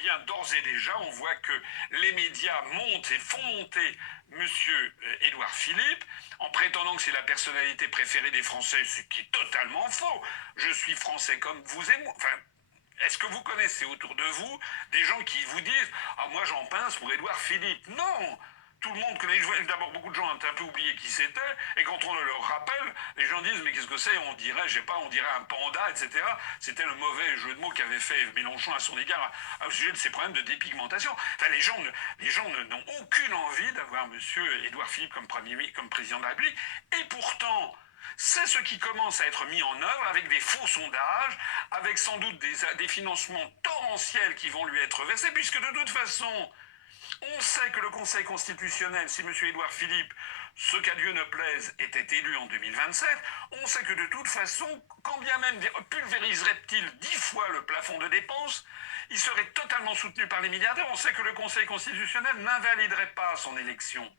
bien, d'ores et déjà, on voit que les médias montent et font monter Monsieur Édouard Philippe en prétendant que c'est la personnalité préférée des Français, ce qui est totalement faux. Je suis français comme vous et moi. Enfin, est-ce que vous connaissez autour de vous des gens qui vous disent «Ah, moi j'en pince pour Édouard Philippe»? Non! Tout le monde connaît, d'abord beaucoup de gens ont un peu oublié qui c'était, et quand on leur rappelle, les gens disent mais qu'est-ce que c'est? On dirait, je sais pas, on dirait un panda, etc. C'était le mauvais jeu de mots qu'avait fait Mélenchon à son égard au sujet de ses problèmes de dépigmentation. Enfin, les gens n'ont aucune envie d'avoir Monsieur Édouard Philippe comme président de la République, et pourtant, c'est ce qui commence à être mis en œuvre avec des faux sondages, avec sans doute des financements torrentiels qui vont lui être versés, puisque de toute façon, on sait que le Conseil constitutionnel, si M. Édouard Philippe, ce qu'à Dieu ne plaise, était élu en 2027, on sait que de toute façon, quand bien même pulvériserait-il 10 fois le plafond de dépenses, il serait totalement soutenu par les milliardaires. On sait que le Conseil constitutionnel n'invaliderait pas son élection.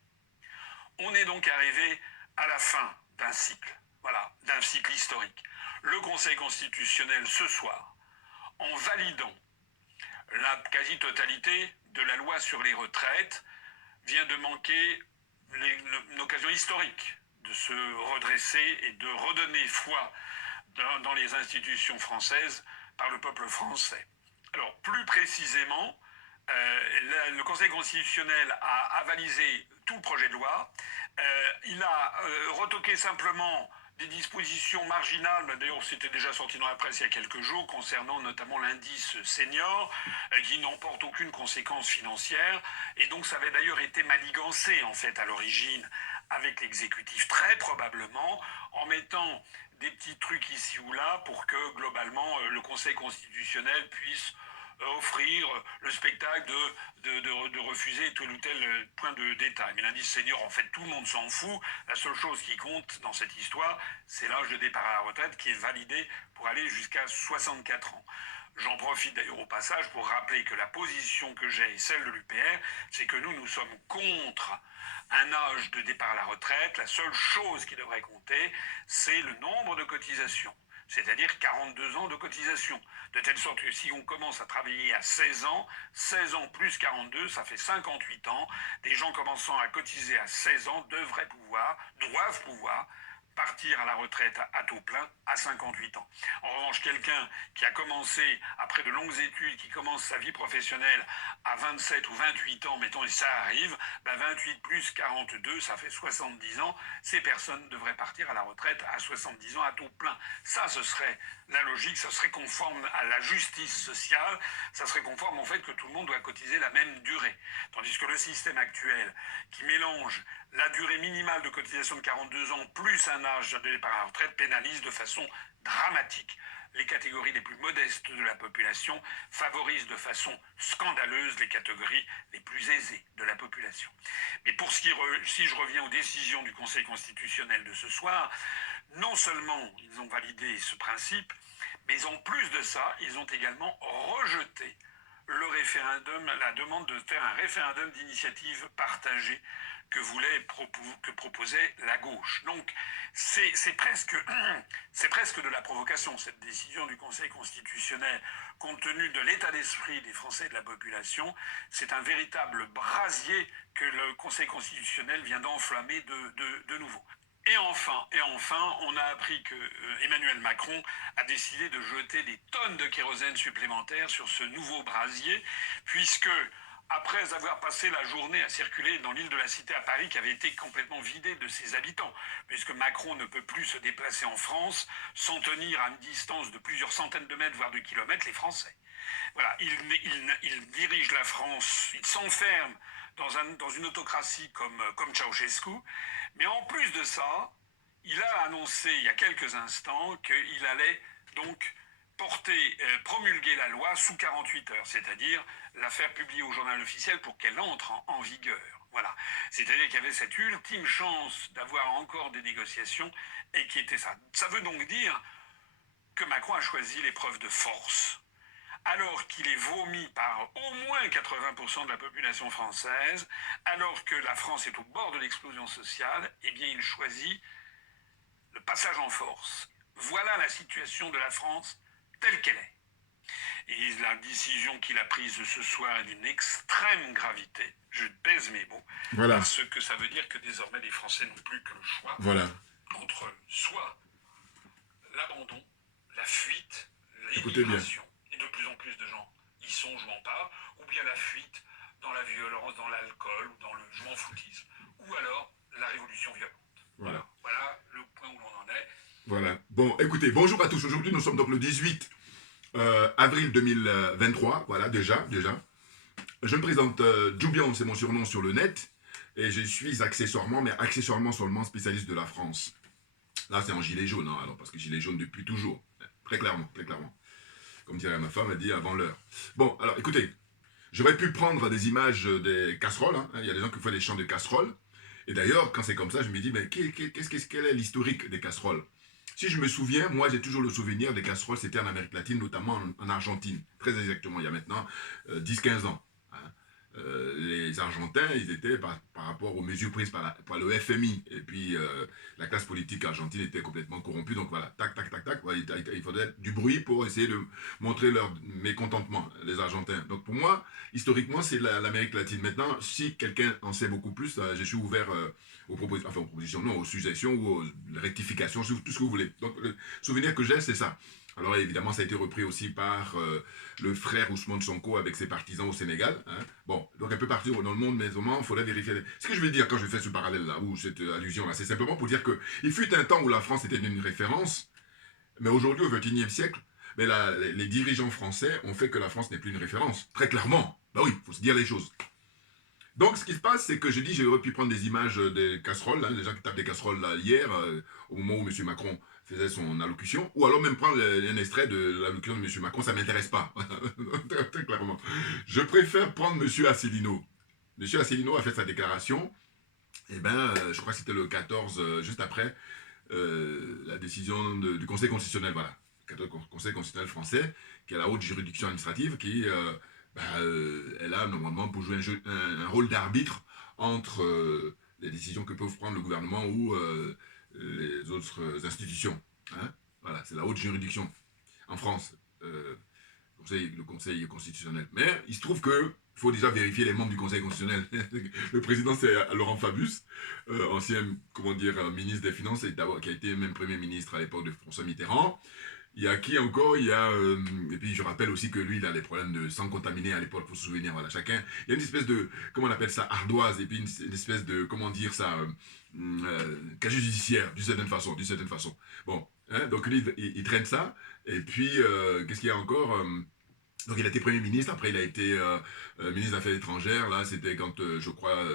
On est donc arrivé à la fin d'un cycle, voilà, d'un cycle historique. Le Conseil constitutionnel, ce soir, en validant la quasi-totalité de la loi sur les retraites, vient de manquer une occasion historique de se redresser et de redonner foi dans les institutions françaises par le peuple français. Alors, plus précisément, le Conseil constitutionnel a avalisé tout le projet de loi. Il a retoqué simplement des dispositions marginales, d'ailleurs c'était déjà sorti dans la presse il y a quelques jours, concernant notamment l'indice senior, qui n'emporte aucune conséquence financière, et donc ça avait d'ailleurs été manigancé en fait à l'origine avec l'exécutif, très probablement en mettant des petits trucs ici ou là pour que globalement le Conseil constitutionnel puisse offrir le spectacle de refuser tel ou tel point de détail. Mais l'indice senior, en fait, tout le monde s'en fout. La seule chose qui compte dans cette histoire, c'est l'âge de départ à la retraite qui est validé pour aller jusqu'à 64 ans. J'en profite d'ailleurs au passage pour rappeler que la position que j'ai et celle de l'UPR, c'est que nous sommes contre un âge de départ à la retraite. La seule chose qui devrait compter, c'est le nombre de cotisations, c'est-à-dire 42 ans de cotisation. De telle sorte que si on commence à travailler à 16 ans plus 42, ça fait 58 ans. Des gens commençant à cotiser à 16 ans doivent pouvoir partir à la retraite à taux plein à 58 ans. En revanche, quelqu'un qui a commencé, après de longues études, qui commence sa vie professionnelle à 27 ou 28 ans, mettons, et ça arrive, 28 plus 42, ça fait 70 ans, ces personnes devraient partir à la retraite à 70 ans à taux plein. Ça, ce serait la logique, ça serait conforme à la justice sociale, ça serait conforme au fait que tout le monde doit cotiser la même durée. Tandis que le système actuel, qui mélange la durée minimale de cotisation de 42 ans plus un âge de départ à la retraite, pénalise de façon dramatique les catégories les plus modestes de la population, favorise de façon scandaleuse les catégories les plus aisées de la population. Mais si je reviens aux décisions du Conseil constitutionnel de ce soir, non seulement ils ont validé ce principe, mais en plus de ça, ils ont également rejeté le référendum, la demande de faire un référendum d'initiative partagée que proposait la gauche. Donc c'est presque de la provocation, cette décision du Conseil constitutionnel, compte tenu de l'état d'esprit des Français et de la population. C'est un véritable brasier que le Conseil constitutionnel vient d'enflammer de nouveau. Et enfin, on a appris que Emmanuel Macron a décidé de jeter des tonnes de kérosène supplémentaires sur ce nouveau brasier, puisque après avoir passé la journée à circuler dans l'île de la Cité à Paris, qui avait été complètement vidée de ses habitants, puisque Macron ne peut plus se déplacer en France sans tenir à une distance de plusieurs centaines de mètres, voire de kilomètres, les Français. Voilà, il dirige la France, il s'enferme dans une autocratie comme Ceausescu, mais en plus de ça, il a annoncé il y a quelques instants qu'il allait donc promulguer la loi sous 48 heures, c'est-à-dire la faire publier au journal officiel pour qu'elle entre en vigueur. Voilà. C'est-à-dire qu'il y avait cette ultime chance d'avoir encore des négociations et qui était ça. Ça veut donc dire que Macron a choisi l'épreuve de force, alors qu'il est vomi par au moins 80% de la population française, alors que la France est au bord de l'explosion sociale, eh bien il choisit le passage en force. Voilà la situation de la France telle qu'elle est. Et la décision qu'il a prise ce soir est d'une extrême gravité. Je pèse mes mots. Voilà. Parce que ça veut dire que désormais les Français n'ont plus que le choix Voilà. entre soit l'abandon, la fuite, Écoutez bien. l'émigration, et de plus en plus de gens y songent ou en parlent, ou bien la fuite dans la violence, dans l'alcool, ou dans le je m'en foutisme, ou alors la révolution violente. Voilà. Voilà le point où l'on en est. Voilà. Bon, écoutez, bonjour à tous. Aujourd'hui, nous sommes donc le 18 avril 2023. Voilà, déjà. Je me présente, Djoubian, c'est mon surnom sur le net. Et je suis accessoirement, mais accessoirement seulement spécialiste de la France. Là, c'est en gilet jaune, hein, alors, parce que gilet jaune depuis toujours. Très clairement. Comme dirait ma femme, elle dit avant l'heure. Bon, alors, écoutez, j'aurais pu prendre des images des casseroles. Hein. Il y a des gens qui font des chants de casseroles. Et d'ailleurs, quand c'est comme ça, je me dis, mais quel est l'historique des casseroles? Si je me souviens, moi j'ai toujours le souvenir des casseroles, c'était en Amérique latine, notamment en Argentine, très exactement, il y a maintenant 10-15 ans. Hein. Les Argentins, ils étaient par rapport aux mesures prises par le FMI, et puis la classe politique argentine était complètement corrompue, donc voilà, tac, il faudrait du bruit pour essayer de montrer leur mécontentement, les Argentins. Donc pour moi, historiquement, c'est l'Amérique latine. Maintenant, si quelqu'un en sait beaucoup plus, je suis ouvert aux propositions, non, aux suggestions ou aux rectifications, tout ce que vous voulez. Donc le souvenir que j'ai, c'est ça. Alors évidemment, ça a été repris aussi par le frère Ousmane Sonko avec ses partisans au Sénégal. Hein. Bon, donc un peu partout dans le monde, mais au moins, il faudrait vérifier. Ce que je veux dire quand je fais ce parallèle-là, ou cette allusion-là, c'est simplement pour dire qu'il fut un temps où la France était une référence, mais aujourd'hui, au XXIe siècle, mais les dirigeants français ont fait que la France n'est plus une référence. Très clairement. Bah oui, il faut se dire les choses. Donc, ce qui se passe, c'est que je dis, j'aurais pu prendre des images des casseroles, hein, des gens qui tapent des casseroles là, hier, au moment où M. Macron faisait son allocution, ou alors même prendre un extrait de l'allocution de M. Macron, ça ne m'intéresse pas, très clairement. Je préfère prendre M. Asselineau. M. Asselineau a fait sa déclaration, et je crois que c'était le 14, juste après la décision du Conseil constitutionnel, voilà. Le Conseil constitutionnel français, qui est la haute juridiction administrative, qui elle a normalement pour jouer un rôle d'arbitre entre les décisions que peuvent prendre le gouvernement ou les autres institutions. Hein, voilà, c'est la haute juridiction en France, le Conseil constitutionnel. Mais il se trouve que il faut déjà vérifier les membres du Conseil constitutionnel. Le président, c'est Laurent Fabius, ancien, ministre des Finances, qui a été même Premier ministre à l'époque de François Mitterrand. Il y a qui encore? Il y a... et puis je rappelle aussi que lui, il a des problèmes de sang contaminé à l'époque, pour se souvenir. Voilà, chacun... Il y a une espèce de... Comment on appelle ça? Ardoise. Et puis une espèce de... Comment dire ça? Casier judiciaire, d'une certaine façon. Bon, hein, donc lui, il traîne ça. Et puis, qu'est-ce qu'il y a encore? Donc il a été Premier ministre, après il a été ministre des Affaires étrangères. Là, c'était quand, je crois,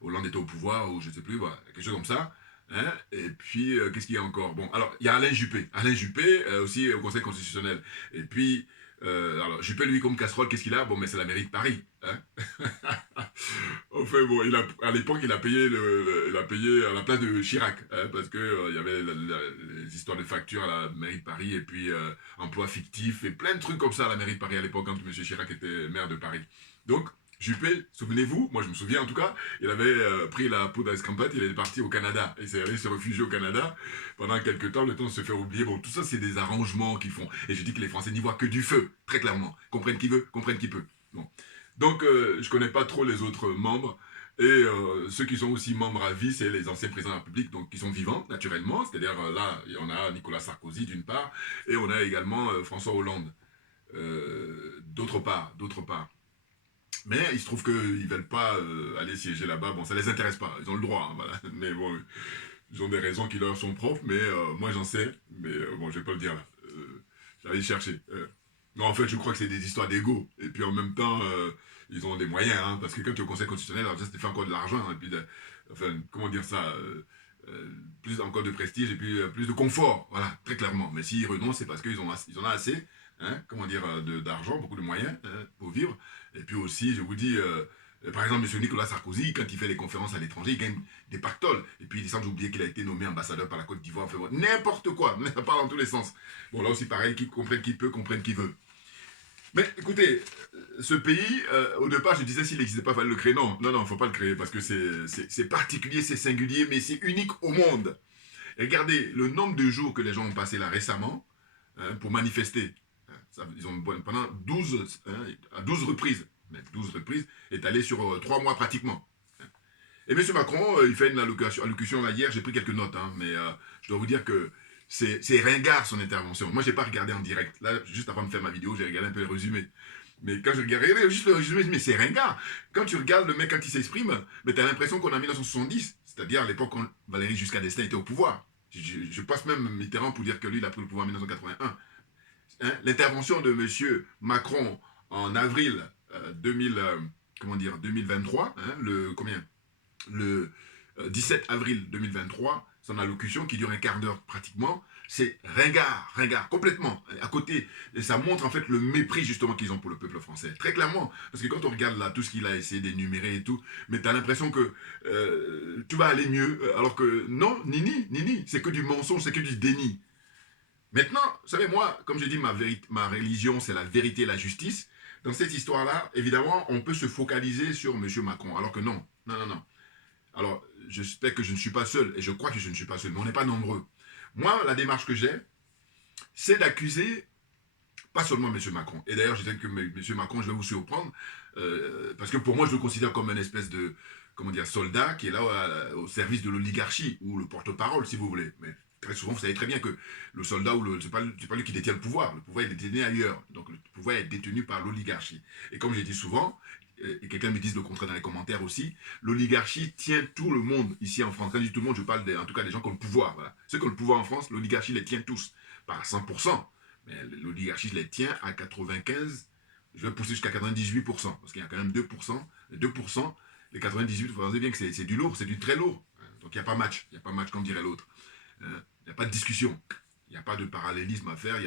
Hollande était au pouvoir, ou je ne sais plus, voilà, quelque chose comme ça. Hein, et puis, qu'est-ce qu'il y a encore? Bon, alors, il y a Alain Juppé. Alain Juppé, aussi au Conseil constitutionnel. Et puis, alors, Juppé, lui, comme casserole, qu'est-ce qu'il a? Bon, mais c'est la mairie de Paris. Hein. Enfin, bon, à l'époque, il a payé à la place de Chirac. Hein, parce que il y avait les histoires de factures à la mairie de Paris, et puis emploi fictif, et plein de trucs comme ça à la mairie de Paris à l'époque, quand M. Chirac était maire de Paris. Donc, Juppé, souvenez-vous, moi je me souviens en tout cas, il avait pris la poudre à escampette, il est parti au Canada. Il s'est allé se réfugier au Canada pendant quelques temps, le temps de se faire oublier. Bon, tout ça, c'est des arrangements qu'ils font. Et je dis que les Français n'y voient que du feu, très clairement. Comprennent qui veut, comprennent qui peut. Bon. Donc, je connais pas trop les autres membres. Et ceux qui sont aussi membres à vie, c'est les anciens présidents de la République, donc qui sont vivants, naturellement. C'est-à-dire, là, on a Nicolas Sarkozy, d'une part, et on a également François Hollande, d'autre part. Mais il se trouve qu'ils ne veulent pas aller siéger là-bas. Bon, ça ne les intéresse pas. Ils ont le droit. Hein, voilà. Mais bon, ils ont des raisons qui leur sont propres. Mais moi, j'en sais. Mais bon, je ne vais pas le dire là. J'allais chercher. Non, en fait, je crois que c'est des histoires d'ego. Et puis en même temps, ils ont des moyens. Hein, parce que quand tu es au Conseil constitutionnel, alors ça, c'était fait encore de l'argent. Et puis, enfin, comment dire ça plus encore de prestige et puis plus de confort. Voilà, très clairement. Mais s'ils renoncent, c'est parce qu'ils en ont assez. Hein, d'argent, beaucoup de moyens hein, pour vivre. Et puis aussi, je vous dis, par exemple, M. Nicolas Sarkozy, quand il fait des conférences à l'étranger, il gagne des pactoles. Et puis, sans oublier qu'il a été nommé ambassadeur par la Côte d'Ivoire, enfin, n'importe quoi, ça part dans tous les sens. Bon, là aussi, pareil, qui comprenne qui peut, comprenne qui veut. Mais écoutez, ce pays, au départ, je disais s'il n'existait pas, il fallait le créer. Non, il ne faut pas le créer parce que c'est particulier, c'est singulier, mais c'est unique au monde. Et regardez le nombre de jours que les gens ont passé là récemment hein, pour manifester. Ils ont, pendant 12, à 12 reprises, mais 12 reprises, est allé sur 3 mois pratiquement. Et M. Macron, il fait une allocution là hier, j'ai pris quelques notes, mais je dois vous dire que c'est ringard son intervention. Moi, je n'ai pas regardé en direct. Là, juste avant de faire ma vidéo, j'ai regardé un peu le résumé. Mais quand je regardais juste le résumé, mais c'est ringard. Quand tu regardes le mec quand il s'exprime, mais tu as l'impression qu'on a 1970, c'est-à-dire à l'époque quand Valéry Giscard d'Estaing était au pouvoir. Je passe même Mitterrand pour dire que lui, il a pris le pouvoir en 1981. L'intervention de M. Macron en avril 2023, le 17 avril 2023, son allocution qui dure un quart d'heure pratiquement, c'est ringard, complètement. À côté, et ça montre en fait le mépris justement qu'ils ont pour le peuple français. Très clairement, parce que quand on regarde là tout ce qu'il a essayé d'énumérer et tout, mais tu as l'impression que tout va aller mieux, alors que non, nini, c'est que du mensonge, c'est que du déni. Maintenant, vous savez, moi, comme je dis, ma religion, c'est la vérité et la justice. Dans cette histoire-là, évidemment, on peut se focaliser sur M. Macron, alors que non. Alors, j'espère que je ne suis pas seul, et je crois que je ne suis pas seul, mais on n'est pas nombreux. Moi, la démarche que j'ai, c'est d'accuser pas seulement M. Macron. Et d'ailleurs, je dis que M. Macron, je vais vous surprendre, parce que pour moi, je le considère comme une espèce de, soldat qui est là au service de l'oligarchie, ou le porte-parole, si vous voulez. Mais très souvent, vous savez très bien que le soldat, c'est pas lui qui détient le pouvoir est détenu ailleurs. Donc, le pouvoir est détenu par l'oligarchie. Et comme j'ai dit souvent, et quelqu'un me dise le contraire dans les commentaires aussi, l'oligarchie tient tout le monde ici en France. Quand je dis tout le monde, je parle en tout cas des gens qui ont le pouvoir. Voilà. Ceux qui ont le pouvoir en France, l'oligarchie les tient tous. Pas à 100%, mais l'oligarchie les tient à 95%, je vais pousser jusqu'à 98%, parce qu'il y a quand même 2%. Les 2%, les 98%, vous voyez bien que c'est du lourd, c'est du très lourd. Donc il n'y a pas match, comme dirait l'autre. Il n'y a pas de discussion, il n'y a pas de parallélisme à faire,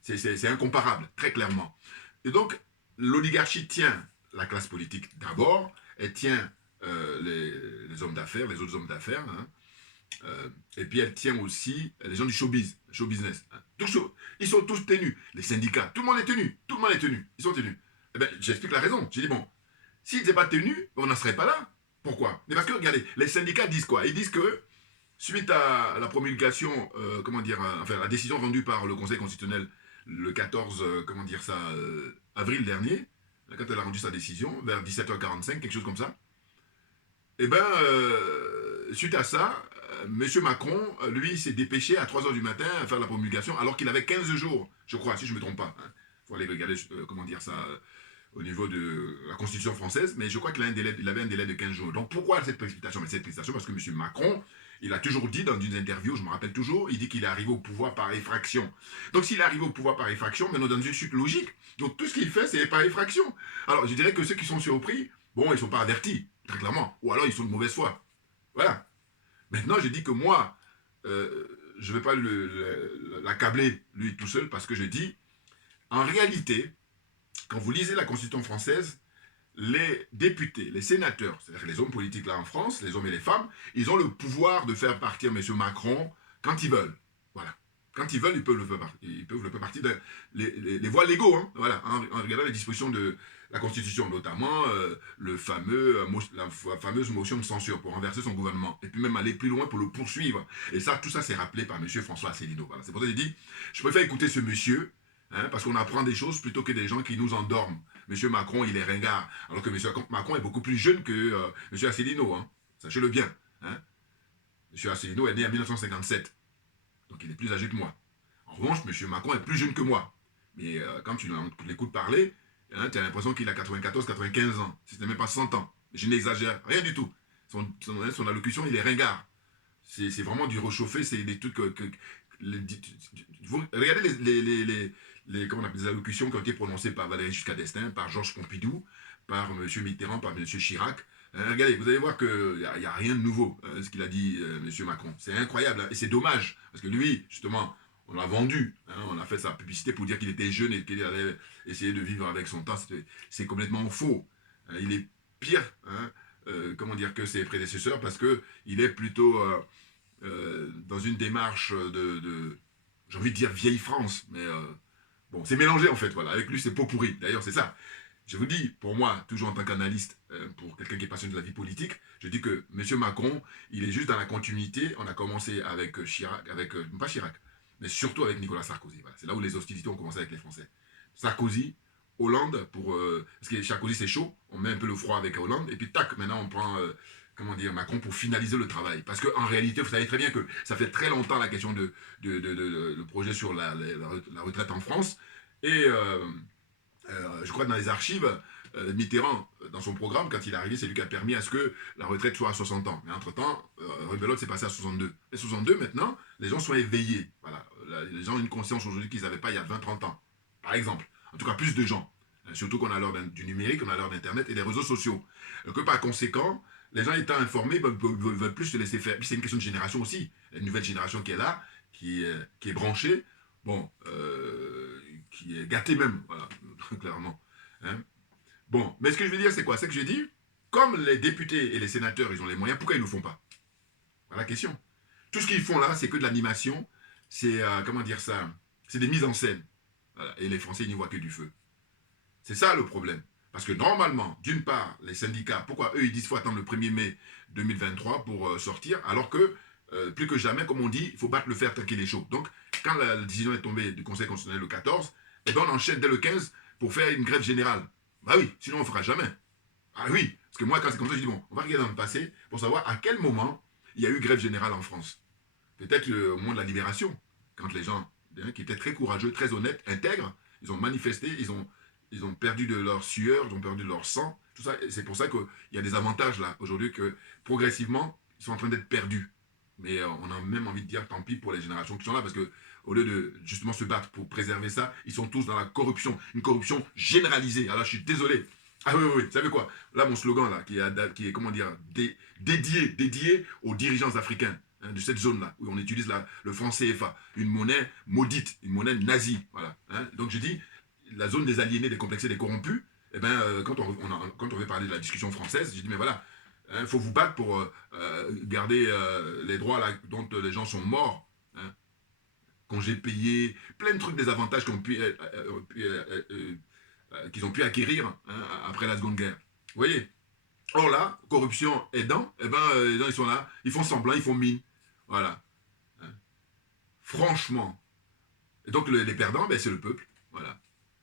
c'est incomparable, très clairement. Et donc, l'oligarchie tient la classe politique d'abord, elle tient les hommes d'affaires, les autres hommes d'affaires, et puis elle tient aussi les gens du show business. Ils sont tous tenus, les syndicats, tout le monde est tenu, ils sont tenus. Eh bien, j'explique la raison, j'ai dit bon, s'ils n'étaient pas tenus, on n'en serait pas là. Pourquoi? Mais parce que, regardez, les syndicats disent quoi? Ils disent que, suite à la promulgation, la décision rendue par le Conseil constitutionnel le 14, avril dernier, quand elle a rendu sa décision, vers 17h45, quelque chose comme ça, et suite à ça, M. Macron, lui, s'est dépêché à 3h du matin à faire la promulgation, alors qu'il avait 15 jours, je crois, si je ne me trompe pas. Il faut aller regarder, au niveau de la Constitution française, mais je crois qu'il avait un délai de 15 jours. Donc pourquoi cette précipitation? Mais cette précipitation, parce que M. Macron, il a toujours dit dans une interview, je me rappelle toujours, il dit qu'il est arrivé au pouvoir par effraction. Donc s'il est arrivé au pouvoir par effraction, mais nous dans une suite logique. Donc tout ce qu'il fait, c'est par effraction. Alors je dirais que ceux qui sont surpris, bon, ils ne sont pas avertis, très clairement. Ou alors ils sont de mauvaise foi. Voilà. Maintenant, je dis que moi, je ne vais pas l'accabler, lui tout seul, parce que je dis, en réalité, quand vous lisez la Constitution française, les députés, les sénateurs, c'est-à-dire les hommes politiques là en France, les hommes et les femmes, ils ont le pouvoir de faire partir M. Macron quand ils veulent. Voilà. Quand ils veulent, ils peuvent le faire partir les voies légaux, voilà, en regardant les dispositions de la Constitution, notamment la fameuse motion de censure pour renverser son gouvernement, et puis même aller plus loin pour le poursuivre. Et ça, tout ça, c'est rappelé par M. François Asselineau. Voilà. C'est pour ça que je dis, je préfère écouter ce monsieur, parce qu'on apprend des choses plutôt que des gens qui nous endorment. M. Macron, il est ringard, alors que M. Macron est beaucoup plus jeune que M. Asselineau. Sachez-le bien. M. Asselineau est né en 1957. Donc il est plus âgé que moi. En revanche, M. Macron est plus jeune que moi. Mais quand tu l'écoutes parler, tu as l'impression qu'il a 94, 95 ans. Si ce n'est même pas 100 ans. Je n'exagère rien du tout. Son allocution, il est ringard. C'est vraiment du réchauffé, c'est des trucs regardez les allocutions qui ont été prononcées par Valéry Giscard d'Estaing, par Georges Pompidou, par M. Mitterrand, par M. Chirac. Regardez, vous allez voir qu'il n'y a rien de nouveau, ce qu'il a dit M. Macron. C'est incroyable, et c'est dommage, parce que lui, justement, on l'a vendu, on a fait sa publicité pour dire qu'il était jeune et qu'il allait essayer de vivre avec son temps. C'est complètement faux. Il est pire, que ses prédécesseurs, parce qu'il est plutôt dans une démarche j'ai envie de dire vieille France, mais bon, c'est mélangé en fait, voilà. Avec lui, c'est pot pourri. D'ailleurs, c'est ça. Je vous dis, pour moi, toujours en tant qu'analyste, pour quelqu'un qui est passionné de la vie politique, je dis que M. Macron, il est juste dans la continuité. On a commencé avec Chirac, pas Chirac, mais surtout avec Nicolas Sarkozy. Voilà. C'est là où les hostilités ont commencé avec les Français. Sarkozy, Hollande, parce que Sarkozy c'est chaud, on met un peu le froid avec Hollande, et puis tac, maintenant on prend comment dire, Macron pour finaliser le travail. Parce qu'en réalité, vous savez très bien que ça fait très longtemps la question le projet sur la retraite en France, et je crois que dans les archives, Mitterrand, dans son programme, quand il est arrivé, c'est lui qui a permis à ce que la retraite soit à 60 ans. Mais entre-temps, Rebelote s'est passé à 62. Et 62, maintenant, les gens sont éveillés. Voilà. Les gens ont une conscience aujourd'hui qu'ils n'avaient pas il y a 20-30 ans. Par exemple. En tout cas, plus de gens. Surtout qu'on a l'heure du numérique, on a l'heure d'Internet et des réseaux sociaux. Que par conséquent, les gens étant informés veulent plus se laisser faire. Puis c'est une question de génération aussi. Une nouvelle génération qui est là, qui est branchée, bon, qui est gâtée même, voilà, clairement. Hein. Bon, mais ce que je veux dire, c'est quoi? C'est que je dis, comme les députés et les sénateurs, ils ont les moyens, pourquoi ils ne le font pas? Voilà la question. Tout ce qu'ils font là, c'est que de l'animation, c'est, comment dire ça, c'est des mises en scène. Voilà. Et les Français, ils n'y voient que du feu. C'est ça le problème. Parce que normalement, d'une part, les syndicats, pourquoi eux, ils disent qu'il faut attendre le 1er mai 2023 pour sortir, alors que, plus que jamais, comme on dit, il faut battre le fer tant qu'il est chaud. Donc, quand la décision est tombée du Conseil constitutionnel le 14, eh ben on enchaîne dès le 15 pour faire une grève générale. Bah oui, sinon on ne fera jamais. Ah oui, parce que moi, quand c'est comme ça, je dis, bon, on va regarder dans le passé pour savoir à quel moment il y a eu grève générale en France. Peut-être au moment de la libération, quand les gens, qui étaient très courageux, très honnêtes, intègres, ils ont manifesté, ils ont perdu de leur sueur, ils ont perdu de leur sang. Tout ça, c'est pour ça qu'il y a des avantages là, aujourd'hui, que progressivement, ils sont en train d'être perdus. Mais on a même envie de dire tant pis pour les générations qui sont là, parce que au lieu de justement se battre pour préserver ça, ils sont tous dans la corruption, une corruption généralisée. Alors je suis désolé. Ah oui, oui, oui, vous savez quoi? Là, mon slogan, là, qui est comment dire, dédié aux dirigeants africains, hein, de cette zone-là, où on utilise le franc CFA, une monnaie maudite, une monnaie nazie. Voilà, hein. Donc je dis, la zone des aliénés, des complexés, des corrompus, eh ben, quand on veut parler de la discussion française, je dis, mais voilà, il faut vous battre pour garder les droits là, dont les gens sont morts. Hein. Congés payés, plein de trucs, des avantages qu'ils ont pu acquérir hein, après la Seconde Guerre. Vous voyez? Or là, corruption aidant, eh ben, les gens ils sont là, ils font semblant, ils font mine. Voilà. Hein. Franchement. Et donc les perdants, ben, c'est le peuple. Voilà.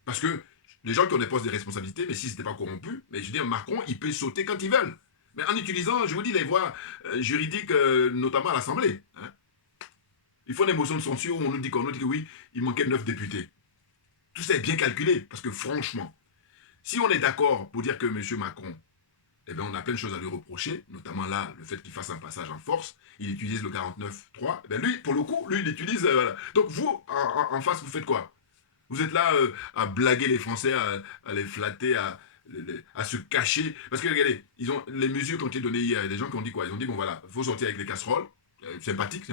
Parce que les gens qui ont des postes de responsabilité, mais s'ils n'étaient pas corrompus, mais je veux dire, Macron, il peut sauter quand ils veulent. Mais en utilisant, je vous dis, les voies juridiques, notamment à l'Assemblée. Hein. Il faut des motions de censure où on nous dit que oui, il manquait 9 députés. Tout ça est bien calculé, parce que franchement, si on est d'accord pour dire que M. Macron, eh bien, on a plein de choses à lui reprocher, notamment là, le fait qu'il fasse un passage en force, il utilise le 49.3, eh bien, lui, pour le coup, lui, il utilise... voilà. Donc vous, en face, vous faites quoi? Vous êtes là à blaguer les Français, à les flatter, à se cacher. Parce que regardez, ils ont les mesures qui ont été données hier. Il y a des gens qui ont dit quoi? Ils ont dit, bon voilà, il faut sortir avec les casseroles. Sympathique.